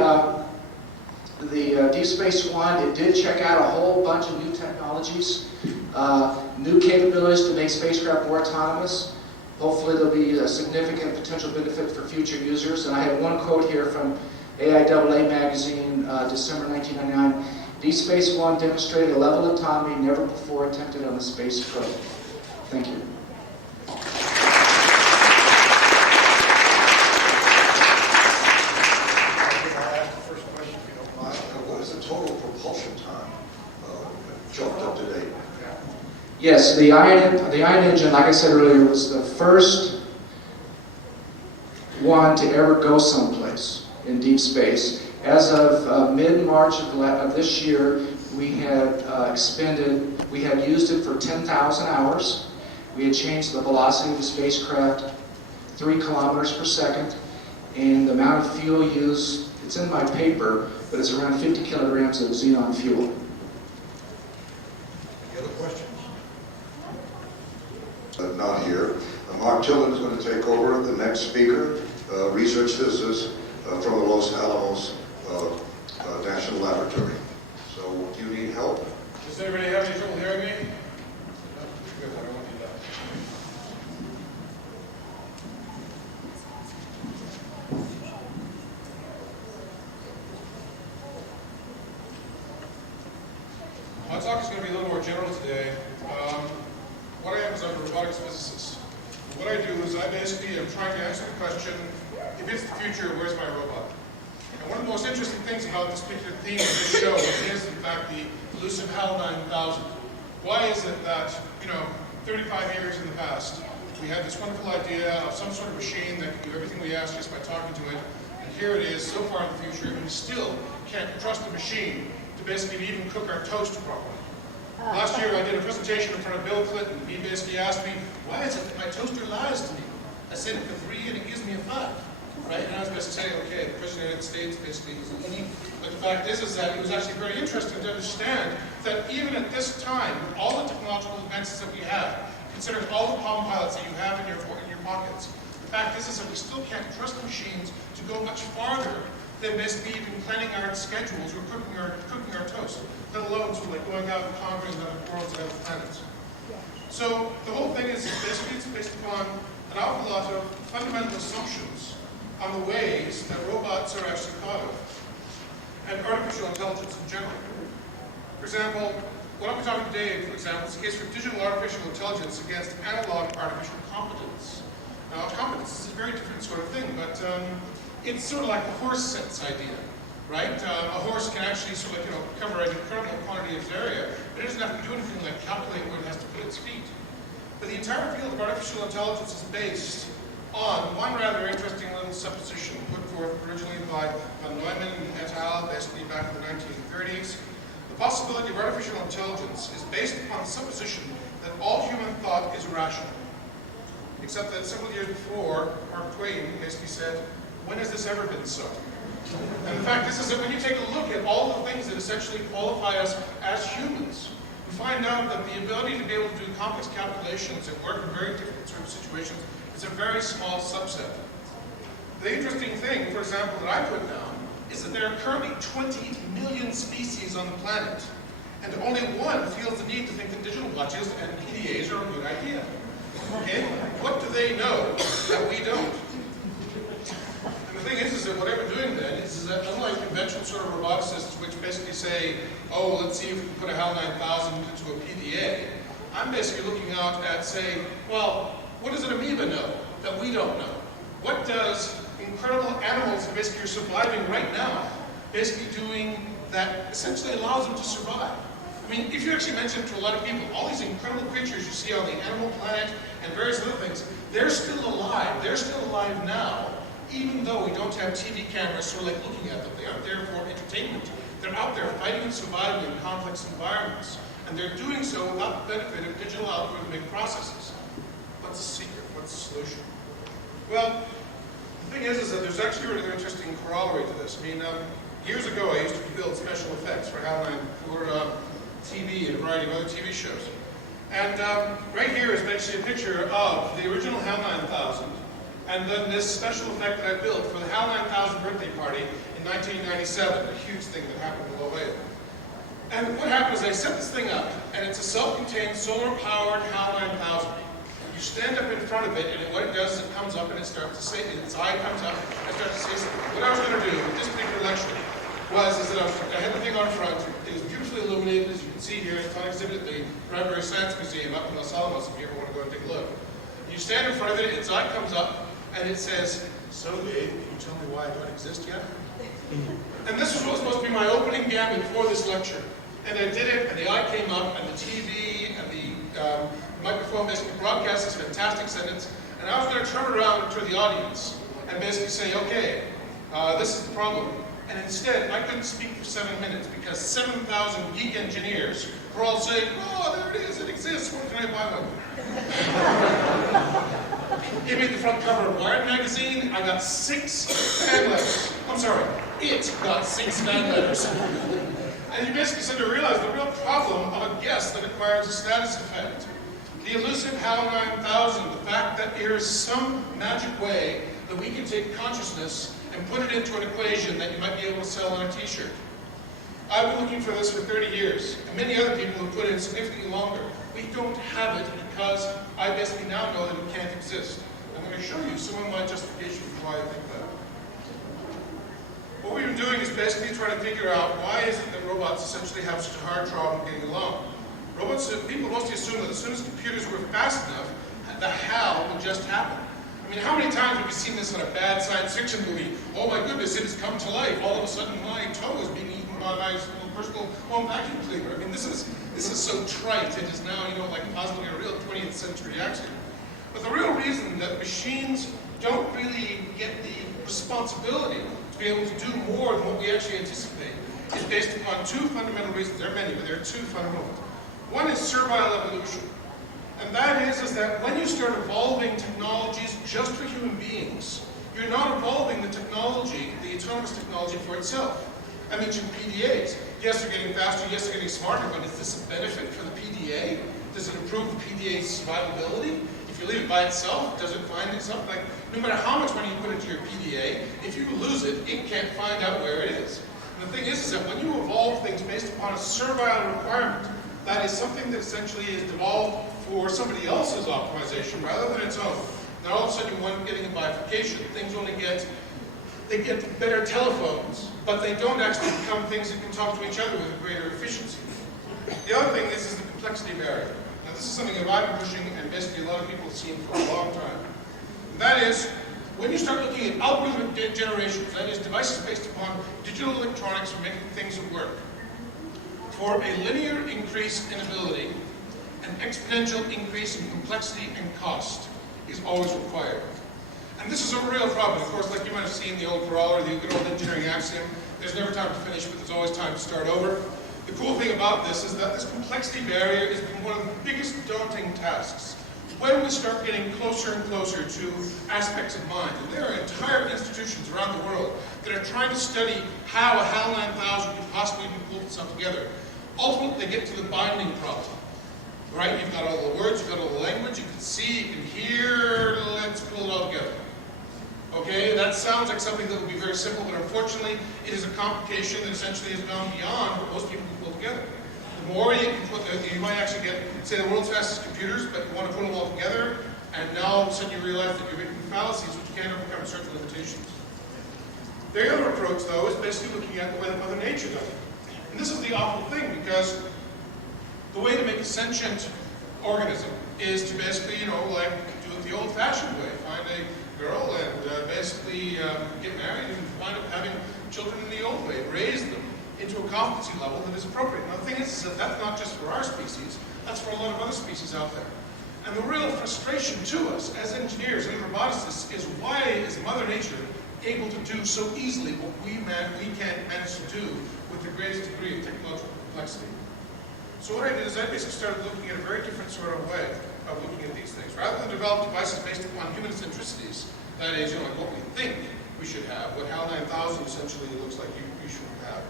the Deep Space One, it did check out a whole bunch of new technologies, new capabilities to make spacecraft more autonomous. Hopefully there'll be a significant potential benefit for future users. And I have one quote here from AIAA magazine, December 1999. Deep Space One demonstrated a level of autonomy never before attempted on the space probe. Thank you. What is the total propulsion time jumped up to date? Yes, the ion engine, like I said earlier, was the first one to ever go someplace in deep space. As of mid-March of this year, we had used it for 10,000 hours. We had changed the velocity of the spacecraft 3 kilometers per second, and the amount of fuel used, it's in my paper, but it's around 50 kilograms of xenon fuel. Any other questions? Not here. Mark Tilden is going to take over. The next speaker, research physicist from the Los Alamos National Laboratory. So, do you need help? Does anybody have any trouble hearing me? No? Good, I don't want you to. My talk is going to be a little more general today. What I am is I'm a robotics physicist. What I do is I basically am trying to answer the question, if it's the future, where's my robot? And one of the most interesting things about this particular theme of this show is, in fact, the elusive HAL 9000. Why is it that, 35 years in the past, we had this wonderful idea of some sort of machine that could do everything we asked just by talking to it, and here it is, so far in the future, and we still can't trust the machine to basically even cook our toast properly. Last year I did a presentation in front of Bill Clinton. He basically asked me, why is it that my toaster lies to me? I said it's a 3 and it gives me a 5. right? And I was basically saying, okay, the President of the United States basically is elite. But the fact is that it was actually very interesting to understand that even at this time, with all the technological advances that we have, considering all the Palm Pilots that you have in your pockets, the fact is that we still can't trust machines to go much farther than basically even planning our schedules or cooking our toast, let alone sort of like going out and conquering other worlds and other planets. So the whole thing is basically it's based upon an awful lot of fundamental assumptions on the ways that robots are actually thought of, and artificial intelligence in general. For example, what I'm talking today, for example, is the case for digital artificial intelligence against analog artificial competence. Now, competence is a very different sort of thing, but it's sort of like the horse sense idea, right? A horse can actually sort of, cover an incredible quantity of area, but it doesn't have to do anything like calculate where it has to put its feet. But the entire field of artificial intelligence is based on one rather interesting little supposition put forth originally by Neumann et al. Basically back in the 1930s. The possibility of artificial intelligence is based upon the supposition that all human thought is rational. Except that several years before, Mark Twain basically said, when has this ever been so? And the fact is that when you take a look at all the things that essentially qualify us as humans, we find out that the ability to be able to do complex calculations and work in very different sort of situations is a very small subset. The interesting thing, for example, that I put down is that there are currently 20 million species on the planet, and only one feels the need to think that digital watches and PDAs are a good idea. Okay? What do they know that we don't? And the thing is that what I'm doing then is that unlike conventional sort of roboticists, which basically say, oh, let's see if we can put a HAL 9000 into a PDA, I'm basically looking out at saying, well, what does an amoeba know that we don't know? What does incredible animals that basically are surviving right now basically doing that essentially allows them to survive? I mean, if you actually mention to a lot of people, all these incredible creatures you see on the animal planet and various other things, they're still alive. They're still alive now, even though we don't have TV cameras sort of like looking at them. They aren't there for entertainment. They're out there fighting and surviving in complex environments. And they're doing so without the benefit of digital algorithmic processes. What's the secret? What's the solution? Well, the thing is that there's actually a really interesting corollary to this. I mean, years ago I used to build special effects for HAL 9 for TV and a variety of other TV shows. And right here is basically a picture of the original HAL 9000 and then this special effect that I built for the HAL 9000 birthday party in 1997, a huge thing that happened in La Jolla. And what happened is I set this thing up, and it's a self-contained solar-powered HAL 9000. You stand up in front of it, and what it does is it comes up and it starts to say, its eye comes up and starts to say something. What I was going to do with this particular lecture was that I had the thing on front. It was beautifully illuminated, as you can see here. It's on exhibit at the Bradbury Science Museum up in Los Alamos, if you ever want to go and take a look. You stand in front of it, its eye comes up, and it says, "So Dave, can you tell me why I don't exist yet?" And this was supposed to be my opening gambit for this lecture. And I did it, and the eye came up, and the TV and the microphone basically broadcast this fantastic sentence. And I was going to turn around to the audience and basically say, okay, this is the problem. And instead, I couldn't speak for 7 minutes because 7,000 geek engineers were all saying, oh, there it is, it exists, where can I buy one? It made the front cover of Wired magazine. I got 6 fan letters. I'm sorry, it got 6 fan letters. And you basically said to realize the real problem of a guess that acquires a status effect. The elusive HAL 9000, the fact that there is some magic way that we can take consciousness and put it into an equation that you might be able to sell on a t-shirt. I've been looking for this for 30 years, and many other people have put it in significantly longer. We don't have it because I basically now know that it can't exist. I'm going to show you some of my justifications for why I think that. What we've been doing is basically trying to figure out why is it that robots essentially have such a hard problem getting along. Robots, people mostly assume that as soon as computers were fast enough, the HAL would just happen. I mean, how many times have we seen this in a bad science fiction movie? Oh my goodness, it has come to life. All of a sudden, my toe is being eaten by my personal home vacuum cleaner. I mean, this is so trite. It is now, like possibly a real 20th century accident. But the real reason that machines don't really get the responsibility to be able to do more than what we actually anticipate is based upon 2 fundamental reasons. There are many, but there are 2 fundamental ones. One is servile evolution. And that is that when you start evolving technologies just for human beings, you're not evolving the technology, the autonomous technology for itself. I mentioned PDAs. Yes, they're getting faster, yes, they're getting smarter, but is this a benefit for the PDA? Does it improve the PDA's survivability? If you leave it by itself, does it find itself? Like, no matter how much money you put into your PDA, if you lose it, it can't find out where it is. And the thing is that when you evolve things based upon a servile requirement, that is something that essentially is devolved for somebody else's optimization rather than its own. Then all of a sudden you wind up getting a bifurcation. Things only they get better telephones, but they don't actually become things that can talk to each other with a greater efficiency. The other thing is the complexity barrier. Now this is something that I've been pushing and basically a lot of people have seen for a long time. And that is, when you start looking at algorithmic generations, that is devices based upon digital electronics for making things that work, for a linear increase in ability, an exponential increase in complexity and cost is always required. And this is a real problem. Of course, like you might have seen the old corollary, the good old engineering axiom, there's never time to finish, but there's always time to start over. The cool thing about this is that this complexity barrier is one of the biggest daunting tasks. When we start getting closer and closer to aspects of mind, and there are entire institutions around the world that are trying to study how a HAL 9000 could possibly be pulled itself together. Ultimately, they get to the binding problem. Right? You've got all the words, you've got all the language, you can see, you can hear, let's pull it all together. Okay, that sounds like something that would be very simple, but unfortunately, it is a complication that essentially has gone beyond what most people can pull together. The more you can put, you might actually get, say, the world's fastest computers, but you want to put them all together, and now all of a sudden you realize that you're making fallacies which can't overcome certain limitations. The other approach, though, is basically looking at the way that Mother Nature does it. And this is the awful thing, because the way to make a sentient organism is to basically, like do it the old-fashioned way. Find a girl and basically get married and wind up having children in the old way. Raise them into a competency level that is appropriate. Now the thing is that that's not just for our species, that's for a lot of other species out there. And the real frustration to us as engineers and roboticists is why is Mother Nature able to do so easily what we can't manage to do with the greatest degree of technological complexity. So what I did is I basically started looking at a very different sort of way of looking at these things. Rather than develop devices based upon human eccentricities, that is, like what we think we should have, what HAL 9000 essentially looks like you should have.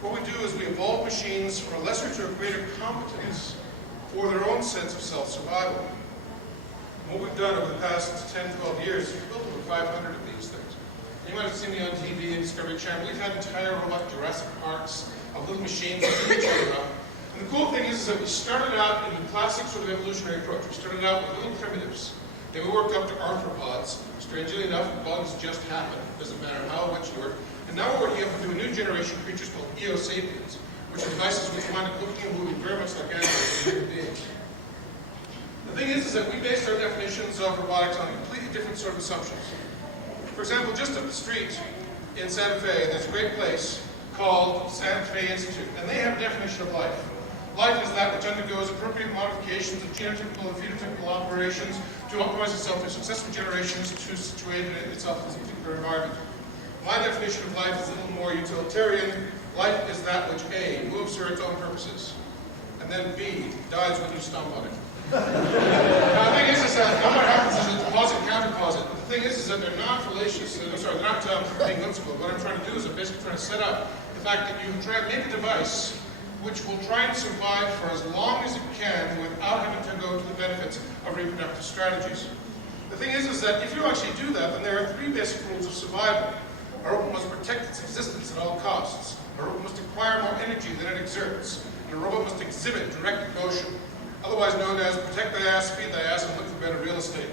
What we do is we evolve machines from a lesser to a greater competence for their own sense of self-survival. What we've done over the past 10, 12 years is we've built over 500 of these things. You might have seen me on TV and Discovery Channel. We've had entire robot Jurassic Parks of little machines that do each other up. And the cool thing is that we started out in the classic sort of evolutionary approach. We started out with little primitives. Then we worked up to arthropods. Strangely enough, bugs just happen. It doesn't matter how much you work. And now we're working up into a new generation of creatures called Eosapiens, which are devices which wind up looking and moving very much like animals and human beings. The thing is that we based our definitions of robotics on completely different sort of assumptions. For example, just up the street in Santa Fe, there's a great place called Santa Fe Institute, and they have a definition of life. Life is that which undergoes appropriate modifications of genotypical and phenotypical operations to optimize itself through successive generations to situate itself in a particular environment. My definition of life is a little more utilitarian. Life is that which A, moves for its own purposes, and then B, dies when you stomp on it. Now the thing is that what happens is a deposit counterposit. The thing is that they're not fallacious. They're not being whimsical. What I'm trying to do is I'm basically trying to set up the fact that you can try and make a device which will try and survive for as long as it can without having to go to the benefits of reproductive strategies. The thing is that if you actually do that, then there are three basic rules of survival. A robot must protect its existence at all costs. A robot must acquire more energy than it exerts. And a robot must exhibit direct motion, otherwise known as protect thy ass, feed thy ass, and look for better real estate.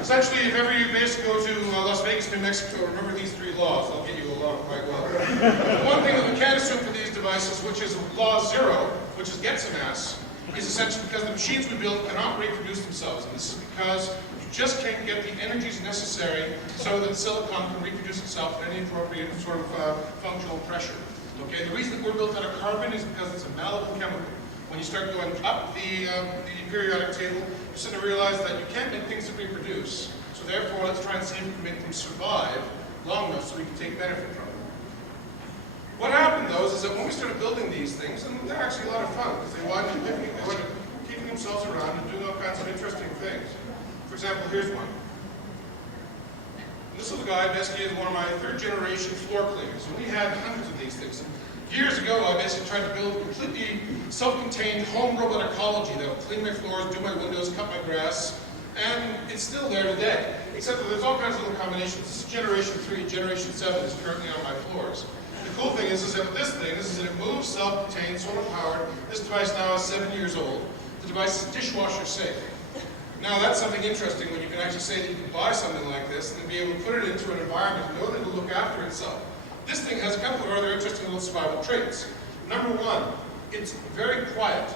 Essentially, if ever you basically go to Las Vegas, New Mexico, remember these three laws. I'll get you along quite well. The one thing that we can assume for these devices, which is law zero, which is get some ass, is essentially because the machines we build cannot reproduce themselves. And this is because you just can't get the energies necessary so that silicon can reproduce itself at any appropriate sort of functional pressure. Okay, the reason that we're built out of carbon is because it's a malleable chemical. When you start going up the periodic table, you sort of realize that you can't make things that reproduce. So therefore, let's try and see if we can make them survive long enough so we can take benefit from them. What happened, though, is that when we started building these things, and they're actually a lot of fun, because they wind up keeping themselves around and doing all kinds of interesting things. For example, here's one. This little guy basically is one of my third-generation floor cleaners, and we had hundreds of these things. Years ago, I basically tried to build a completely self-contained home robot ecology that would clean my floors, do my windows, cut my grass, and it's still there today. Except that there's all kinds of little combinations. This is Generation 3, Generation 7 is currently on my floors. The cool thing is that this thing, it moves, self-contained, solar-powered. This device now is 7 years old. The device is dishwasher safe. Now that's something interesting when you can actually say that you can buy something like this and be able to put it into an environment and know that it'll look after itself. This thing has a couple of other interesting little survival traits. Number one, it's very quiet,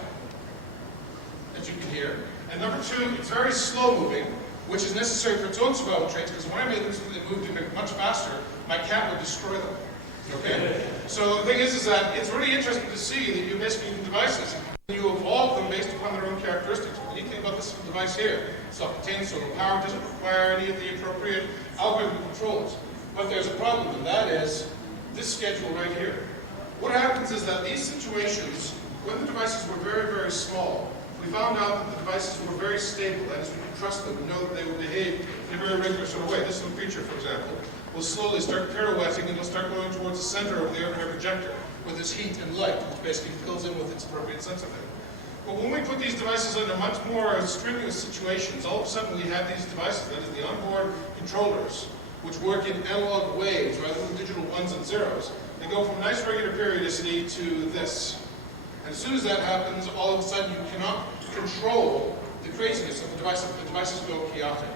as you can hear. And number two, it's very slow moving, which is necessary for its own survival traits, because when I made them so they moved much faster, my cat would destroy them. Okay? So the thing is that it's really interesting to see that you basically use devices, and you evolve them based upon their own characteristics. The neat thing about this device here, self-contained, solar power, doesn't require any of the appropriate algorithm controls. But there's a problem, and that is this schedule right here. What happens is that these situations, when the devices were very, very small, we found out that the devices were very stable. That is, we could trust them and know that they would behave in a very regular sort of way. This little creature, for example, will slowly start pirouetting and it'll start going towards the center of the overhead projector with its heat and light, which basically fills in with its appropriate sensor thing. But when we put these devices under much more strenuous situations, all of a sudden we have these devices, that is the onboard controllers, which work in analog waves rather than digital ones and zeros. They go from nice regular periodicity to this. And as soon as that happens, all of a sudden you cannot control the craziness of the devices. The devices go chaotic.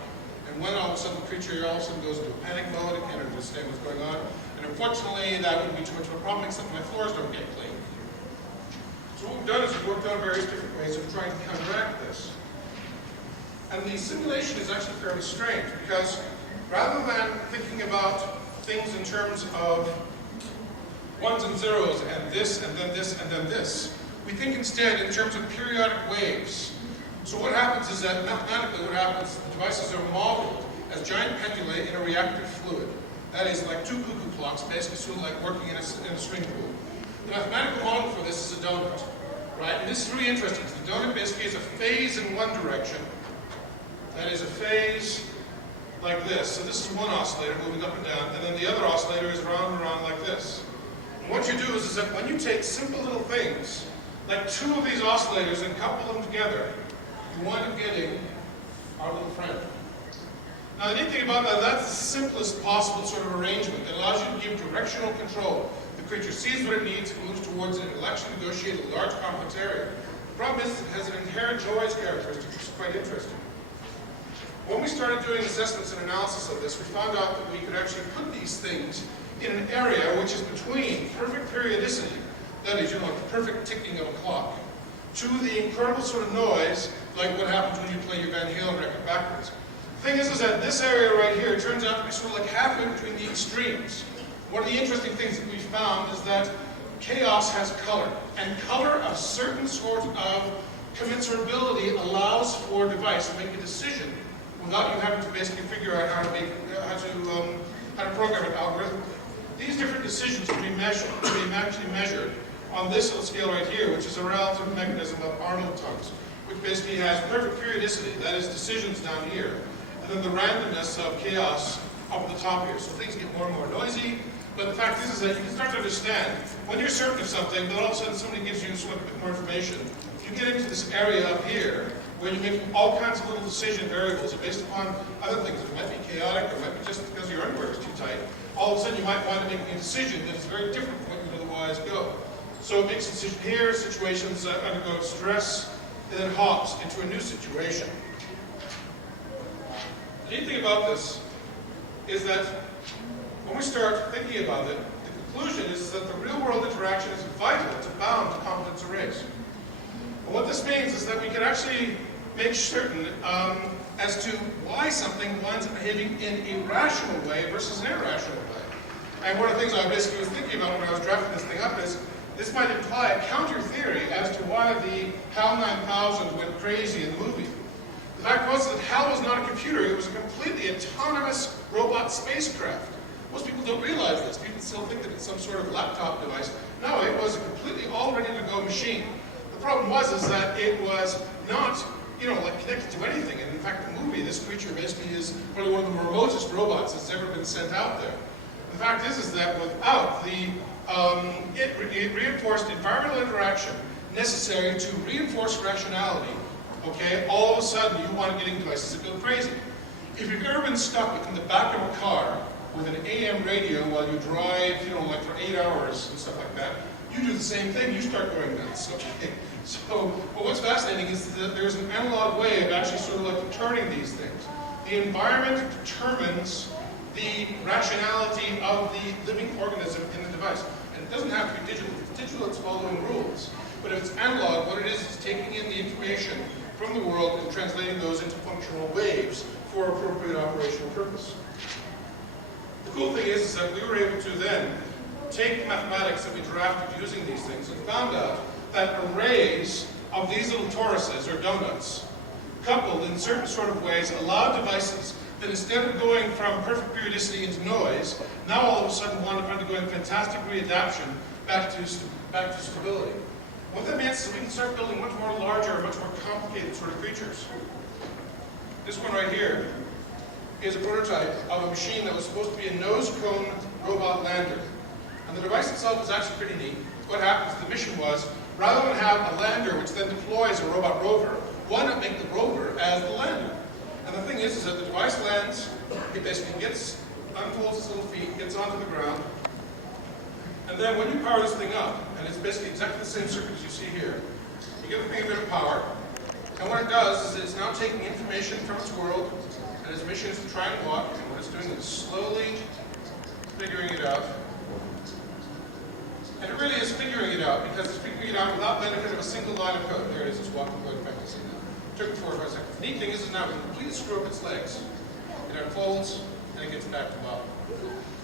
And when all of a sudden the creature all of a sudden goes into a panic mode, it can't understand what's going on. And unfortunately, that wouldn't be too much of a problem, except my floors don't get clean. So what we've done is we've worked out various different ways of trying to counteract this. And the simulation is actually fairly strange, because rather than thinking about things in terms of ones and zeros, and this, and then this, and then this, we think instead in terms of periodic waves. So what happens is that mathematically what happens, the devices are modeled as giant pendulae in a reactive fluid. That is like two cuckoo clocks, basically sort of like working in a swimming pool. The mathematical model for this is a donut, right? And this is really interesting, because the donut basically is a phase in one direction. That is a phase like this. So this is one oscillator moving up and down, and then the other oscillator is round and round like this. And what you do is that when you take simple little things, like two of these oscillators and couple them together, you wind up getting our little friend. Now the neat thing about that, that's the simplest possible sort of arrangement that allows you to give directional control. The creature sees what it needs, it moves towards it, and it will actually negotiate a large complex area. The problem is it has an inherent noise characteristic, which is quite interesting. When we started doing assessments and analysis of this, we found out that we could actually put these things in an area which is between perfect periodicity, that is, you know, like the perfect ticking of a clock, to the incredible sort of noise, like what happens when you play your Van Halen record backwards. The thing is that this area right here turns out to be sort of like halfway between the extremes. One of the interesting things that we found is that chaos has color, and color of certain sort of commensurability allows for a device to make a decision without you having to basically figure out how to program an algorithm. These different decisions can be actually measured on this little scale right here, which is a relative mechanism of Arnold tongues, which basically has perfect periodicity, that is decisions down here, and then the randomness of chaos up at the top here. So things get more and more noisy, but the fact is that you can start to understand, when you're certain of something, then all of a sudden somebody gives you a bit more information. You get into this area up here, where you make all kinds of little decision variables based upon other things. It might be chaotic, or it might be just because your underwear is too tight. All of a sudden you might want to make a decision that is very different from what you would otherwise go. So it makes a decision here, situations undergo stress, and then hops into a new situation. The neat thing about this is that when we start thinking about it, the conclusion is that the real world interaction is vital to bound to competence arrays. And what this means is that we can actually make certain as to why something winds up behaving in a rational way versus an irrational way. And one of the things I basically was thinking about when I was drafting this thing up is this might imply a counter theory as to why the HAL 9000 went crazy in the movie. The fact was that HAL was not a computer, it was a completely autonomous robot spacecraft. Most people don't realize this. People still think that it's some sort of laptop device. No, it was a completely all ready to go machine. The problem was that it was not like connected to anything. And in fact, the movie, this creature basically is probably one of the remotest robots that's ever been sent out there. The fact is that without the reinforced environmental interaction necessary to reinforce rationality, okay, all of a sudden you want getting devices that go crazy. If you've ever been stuck in the back of a car with an AM radio while you drive, like for 8 hours and stuff like that, you do the same thing, you start going nuts, okay? So, but what's fascinating is that there's an analog way of actually sort of like turning these things. The environment determines the rationality of the living organism in the device. And it doesn't have to be digital. If it's digital, it's following rules. But if it's analog, what it is taking in the information from the world and translating those into functional waves for appropriate operational purpose. The cool thing is that we were able to then take mathematics that we drafted using these things and found out that arrays of these little toruses, or donuts, coupled in certain sort of ways, allow devices that instead of going from perfect periodicity into noise, now all of a sudden wind up undergoing fantastic readaptation back to stability. What that means is we can start building much more larger, much more complicated sort of creatures. This one right here is a prototype of a machine that was supposed to be a nose-cone robot lander. And the device itself is actually pretty neat. What happens, the mission was, rather than have a lander which then deploys a robot rover, why not make the rover as the lander? And the thing is that the device lands, it basically unfolds its little feet, gets onto the ground, and then when you power this thing up, and it's basically exactly the same circuit as you see here, you give the thing a bit of power, and what it does is it's now taking information from its world, and its mission is to try and walk, and what it's doing is slowly figuring it out. And it really is figuring it out, because it's figuring it out without benefit of a single line of code. There it is, it's walking going practicing now. It took 4 or 5 seconds. The neat thing is now we can completely screw up its legs. It unfolds, and it gets back to bottom.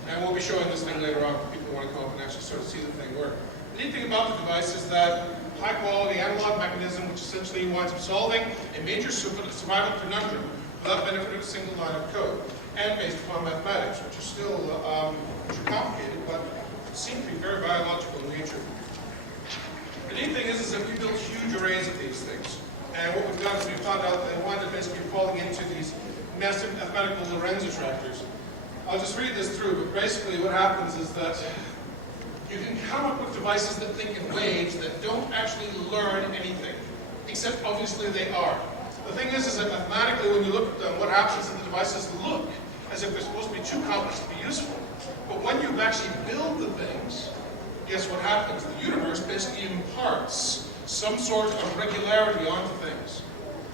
And we'll be showing this thing later on for people who want to come up and actually sort of see the thing work. The neat thing about the device is that high-quality analog mechanism, which essentially winds up solving a major survival conundrum without benefit of a single line of code, and based upon mathematics, which are still complicated, but seem to be very biological in nature. The neat thing is that we built huge arrays of these things. And what we've done is we found out that they wound up basically falling into these massive mathematical Lorenz attractors. I'll just read this through, but basically what happens is that you can come up with devices that think in waves that don't actually learn anything, except obviously they are. The thing is that mathematically when you look at them, what happens is that the devices look as if they're supposed to be too complex to be useful. But when you actually build the things, guess what happens? The universe basically imparts some sort of regularity onto things.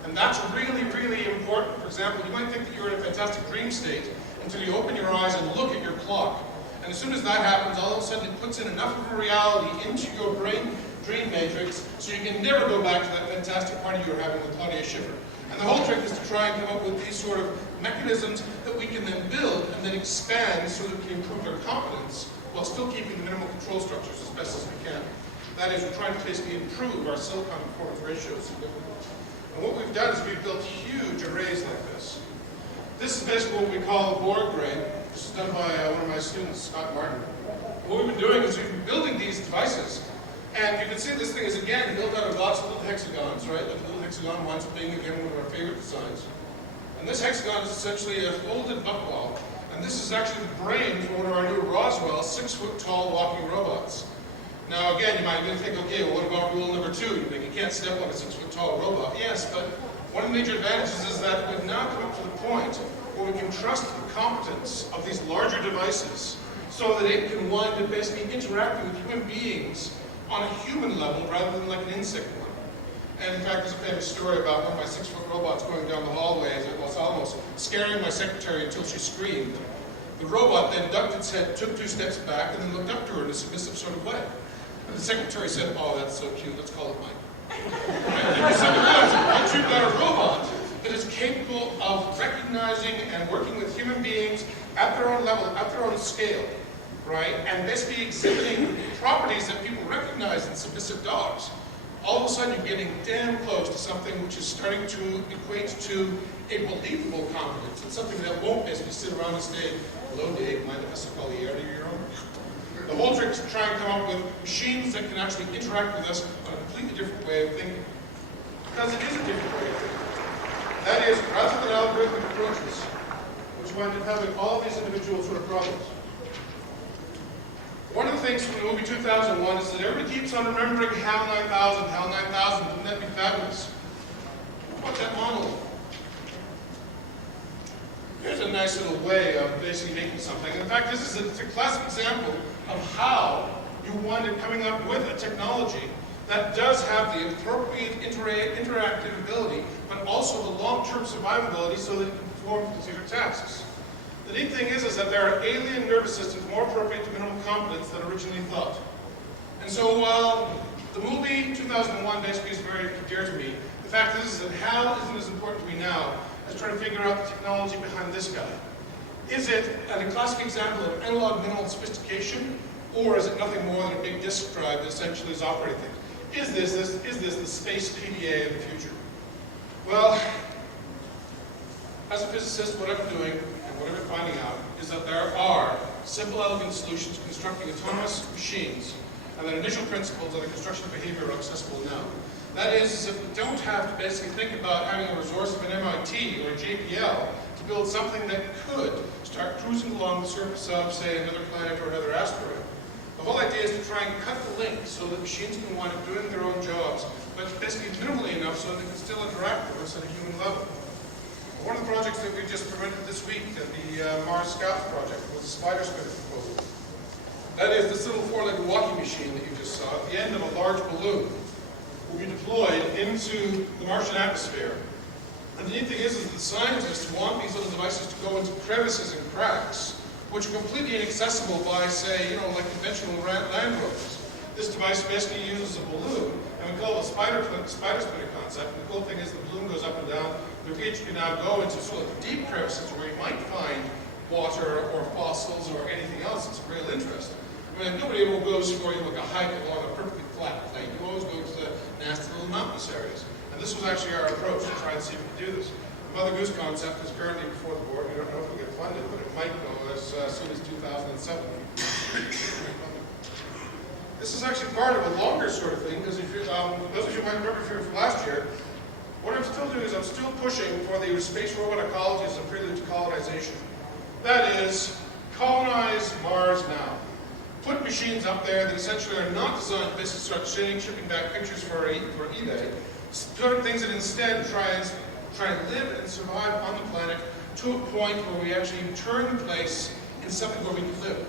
And that's really, really important. For example, you might think that you're in a fantastic dream state until you open your eyes and look at your clock. And as soon as that happens, all of a sudden it puts in enough of a reality into your brain dream matrix so you can never go back to that fantastic party you were having with Claudia Schiffer. And the whole trick is to try and come up with these sort of mechanisms that we can then build and then expand so that we can improve their competence while still keeping the minimal control structures as best as we can. That is, we're trying to basically improve our silicon performance ratios significantly. And what we've done is we've built huge arrays like this. This is basically what we call a Borg brain. This is done by one of my students, Scott Martin. What we've been doing is we've been building these devices. And you can see this thing is, again, built out of lots of little hexagons, right? Like the little hexagon winds up being, again, one of our favorite designs. And this hexagon is essentially a folded buckwall. And this is actually the brain for one of our new Roswell 6-foot-tall walking robots. Now, again, you might think, okay, well, what about rule number 2? You think you can't step on a 6-foot-tall robot. Yes, but one of the major advantages is that we've now come up to the point where we can trust the competence of these larger devices so that it can wind up basically interacting with human beings on a human level rather than like an insect one. And in fact, there's a famous story about one of my 6-foot robots going down the hallway as it was almost scaring my secretary until she screamed. The robot then ducked its head, took 2 steps back, and then looked up to her in a submissive sort of way. And the secretary said, "Oh, that's so cute, let's call it Mike." And you suddenly realize that once you've got a robot that is capable of recognizing and working with human beings at their own level, at their own scale, right, and basically exhibiting properties that people recognize in submissive dogs, all of a sudden you're getting damn close to something which is starting to equate to a believable competence. It's something that won't basically sit around and say, "Hello, Dave, mind if I suck all the air to your own?" The whole trick is to try and come up with machines that can actually interact with us on a completely different way of thinking. because it is a different way of thinking. That is, rather than algorithmic approaches, which wind up having all these individual sort of problems. One of the things from the movie 2001 is that everybody keeps on remembering HAL 9000, HAL 9000, wouldn't that be fabulous? What about that monolith? Here's a nice little way of basically making something. In fact, this is a classic example of how you wind up coming up with a technology that does have the appropriate interactive ability, but also the long-term survivability so that it can perform particular tasks. The neat thing is that there are alien nervous systems more appropriate to minimal competence than originally thought. And so while the movie 2001 basically is very dear to me, the fact is that HAL isn't as important to me now as trying to figure out the technology behind this guy. Is it a classic example of analog minimal sophistication, or is it nothing more than a big disk drive that essentially is operating things? Is this the space PDA of the future? Well, as a physicist, what I'm doing and what I'm finding out is that there are simple, elegant solutions to constructing autonomous machines, and that initial principles of the construction behavior are accessible now. That is, if we don't have to basically think about having a resource of an MIT or a JPL to build something that could start cruising along the surface of, say, another planet or another asteroid. The whole idea is to try and cut the link so that machines can wind up doing their own jobs, but basically minimally enough so they can still interact with us at a human level. One of the projects that we just presented this week at the Mars Scouts project was a spider spinner proposal. That is, this little four-legged walking machine that you just saw at the end of a large balloon will be deployed into the Martian atmosphere. And the neat thing is that the scientists want these little devices to go into crevices and cracks, which are completely inaccessible by, say, like conventional land rovers. This device basically uses a balloon, and we call it a spider spinner concept. And the cool thing is the balloon goes up and down. The PH can now go into sort of deep crevices where you might find water or fossils or anything else that's of real interest. I mean, nobody ever goes for like a hike along a perfectly flat plain. You always go to the nasty little mountainous areas. And this was actually our approach to try and see if we could do this. The Mother Goose concept is currently before the board. We don't know if we'll get funded, but it might go as soon as 2007. This is actually part of a longer sort of thing, because if you, those of you might remember from last year, what I'm still doing is I'm still pushing for the space robot ecology as a prelude to colonization. That is, colonize Mars now. Put machines up there that essentially are not designed to basically start shipping back pictures for eBay. Certain things that instead try and live and survive on the planet to a point where we actually turn the place into something where we can live.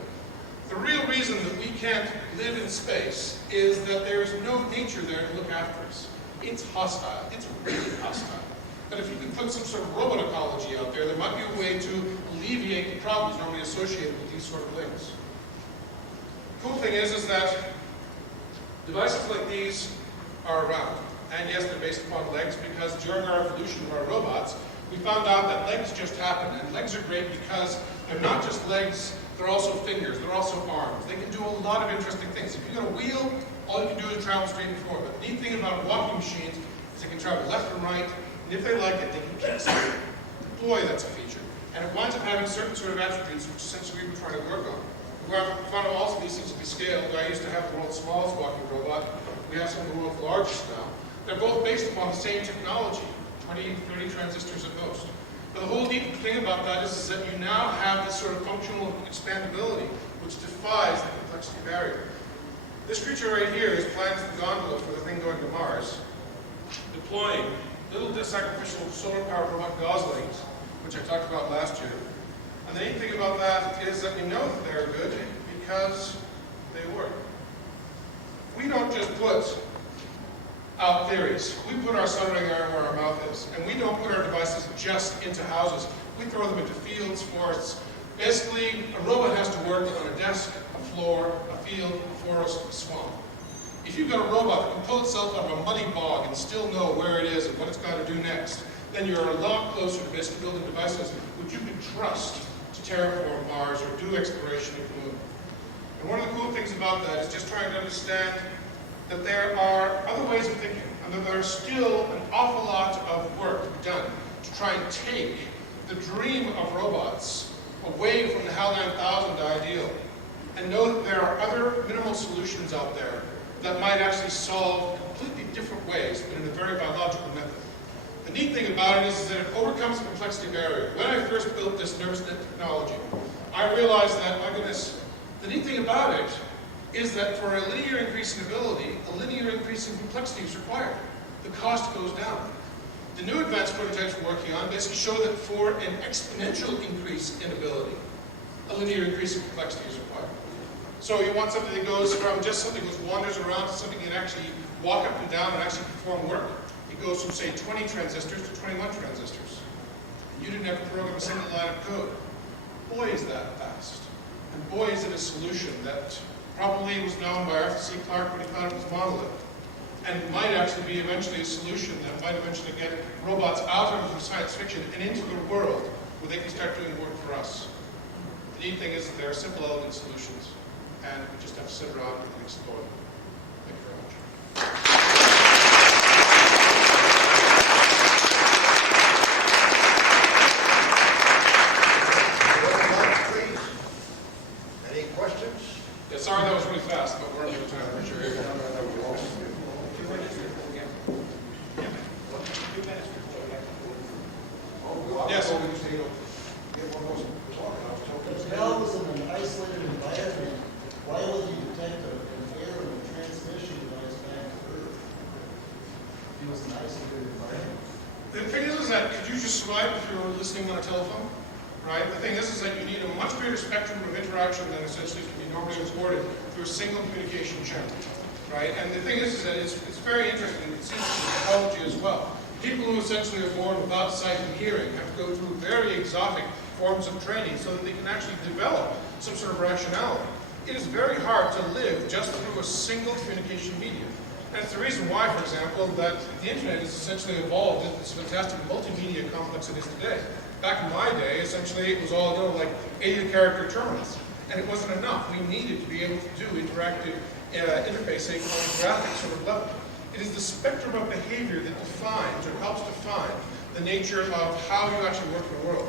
The real reason that we can't live in space is that there is no nature there to look after us. It's hostile. It's really hostile. But if you can put some sort of robot ecology out there, there might be a way to alleviate the problems normally associated with these sort of things. The cool thing is that devices like these are around. And yes, they're based upon legs, because during our evolution of our robots, we found out that legs just happen. And legs are great because they're not just legs, they're also fingers, they're also arms. They can do a lot of interesting things. If you've got a wheel, all you can do is travel straight and forward. But the neat thing about walking machines is they can travel left and right, and if they like it, they can kick something. Boy, that's a feature. And it winds up having certain sort of attributes which essentially we're trying to work on. We found out also these things to be scaled. I used to have the world's smallest walking robot. We have some of the world's largest now. They're both based upon the same technology, 20, 30 transistors at most. But the whole neat thing about that is that you now have this sort of functional expandability which defies the complexity barrier. This creature right here is planned as the gondola for the thing going to Mars, deploying little sacrificial solar-powered robot goslings, which I talked about last year. And the neat thing about that is that we know that they're good because they work. We don't just put out theories. We put our soldering iron where our mouth is. And we don't put our devices just into houses. We throw them into fields, forests. Basically, a robot has to work on a desk, a floor, a field, a forest, a swamp. If you've got a robot that can pull itself out of a muddy bog and still know where it is and what it's got to do next, then you're a lot closer to basically building devices which you can trust to terraform Mars or do exploration of the moon. And one of the cool things about that is just trying to understand that there are other ways of thinking, and that there's still an awful lot of work done to try and take the dream of robots away from the HAL 9000 ideal, and know that there are other minimal solutions out there that might actually solve completely different ways, but in a very biological method. The neat thing about it is that it overcomes the complexity barrier. When I first built this nervous net technology, I realized that, my goodness, the neat thing about it is that for a linear increase in ability, a linear increase in complexity is required. The cost goes down. The new advanced prototypes we're working on basically show that for an exponential increase in ability, a linear increase in complexity is required. So you want something that goes from just something that wanders around to something that can actually walk up and down and actually perform work. It goes from, say, 20 transistors to 21 transistors. You didn't have to program a single line of code. Boy, is that fast. And boy, is it a solution that probably was known by Arthur C. Clarke when he found it was monolith. And might actually be eventually a solution that might eventually get robots out of science fiction and into the world where they can start doing work for us. The neat thing is that there are simple, elegant solutions, and we just have to sit around and explore them. Thank you very much. Any questions? Yeah, sorry that was really fast, but we're out of time. I'm sure. Yes. If Bell was in an isolated environment, why would you detect an error in the transmission device back to Earth? It was an isolated environment. The thing is that could you just survive if you were listening on a telephone? Right? The thing is that you need a much greater spectrum of interaction than essentially can be normally recorded through a single communication channel. Right? And the thing is that it's very interesting. It seems in psychology as well. People who essentially are born without sight and hearing have to go through very exotic forms of training so that they can actually develop some sort of rationality. It is very hard to live just through a single communication medium. And it's the reason why, for example, that the internet has essentially evolved into this fantastic multimedia complex it is today. Back in my day, essentially, it was all, like 80-character terminals. And it wasn't enough. We needed to be able to do interactive interfacing on a graphic sort of level. It is the spectrum of behavior that defines or helps define the nature of how you actually work in the world.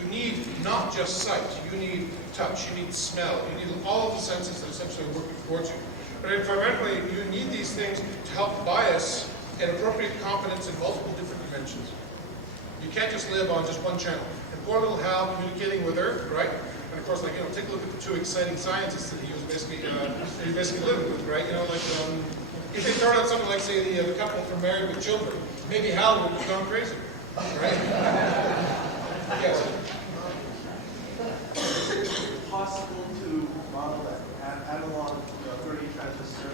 You need not just sight, you need touch, you need smell, you need all of the senses that essentially are working towards you. But fundamentally, you need these things to help bias and appropriate competence in multiple different dimensions. You can't just live on just one channel. And poor little Hal communicating with Earth, right? And of course, take a look at the two exciting scientists that he was basically living with, right? If they throw out something like, say, the couple from Married with Children, maybe Hal would have gone crazy, right? Yes. Is it possible to model that analog 30 transistor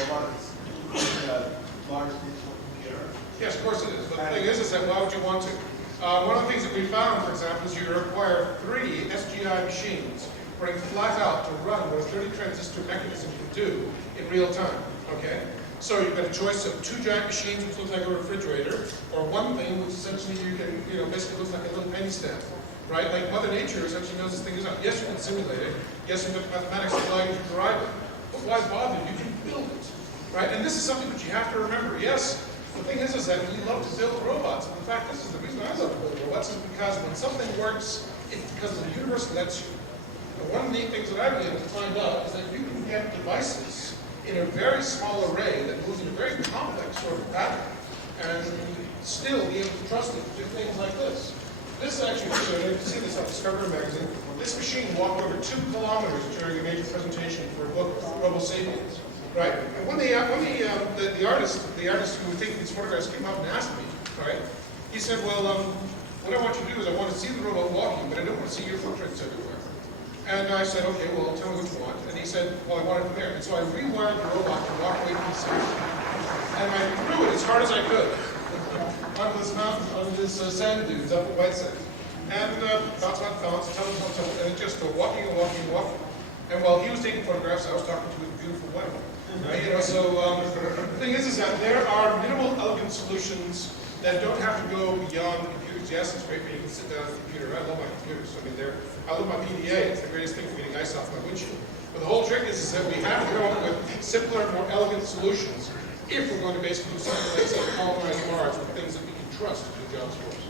robots with a large digital computer? Yes, of course it is. But the thing is that why would you want to? One of the things that we found, for example, is you require 3 SGI machines running flat out to run what a 30 transistor mechanism can do in real time. Okay? So you've got a choice of 2 giant machines which looks like a refrigerator, or one thing which essentially you can, basically looks like a little penny stand. Right? Like Mother Nature essentially knows this thing is up. Yes, you can simulate it. Yes, you've got mathematics that allow you to derive it. But why bother? You can build it. Right? And this is something that you have to remember. Yes, the thing is that we love to build robots. And in fact, this is the reason I love to build robots, is because when something works, it's because the universe lets you. And one of the neat things that I've been able to find out is that you can get devices in a very small array that moves in a very complex sort of pattern, and still be able to trust it to do things like this. This actually, you can see this on Discovery magazine. This machine walked over 2 kilometers during a major presentation for a book, Robo Sapiens. Right? And when the artist who was taking these photographs came up and asked me, right, he said, well, what I want you to do is I want to see the robot walking, but I don't want to see your footprints everywhere. And I said, okay, well, tell me what you want. And he said, well, I want it from there. And so I rewired the robot to walk away from the scene. And I threw it as hard as I could onto this mountain, onto this sand dunes up at White Sands. And bounce, and it just go walking and walking and walking. And while he was taking photographs, I was talking to his beautiful wife. Right? So the thing is that there are minimal, elegant solutions that don't have to go beyond computers. Yes, it's great when you can sit down at a computer. I love my computers. I mean, I love my PDA. It's the greatest thing for getting ice off my windshield. But the whole trick is that we have to come up with simpler, more elegant solutions if we're going to basically do something like, say, colonize Mars with things that we can trust to do jobs for us.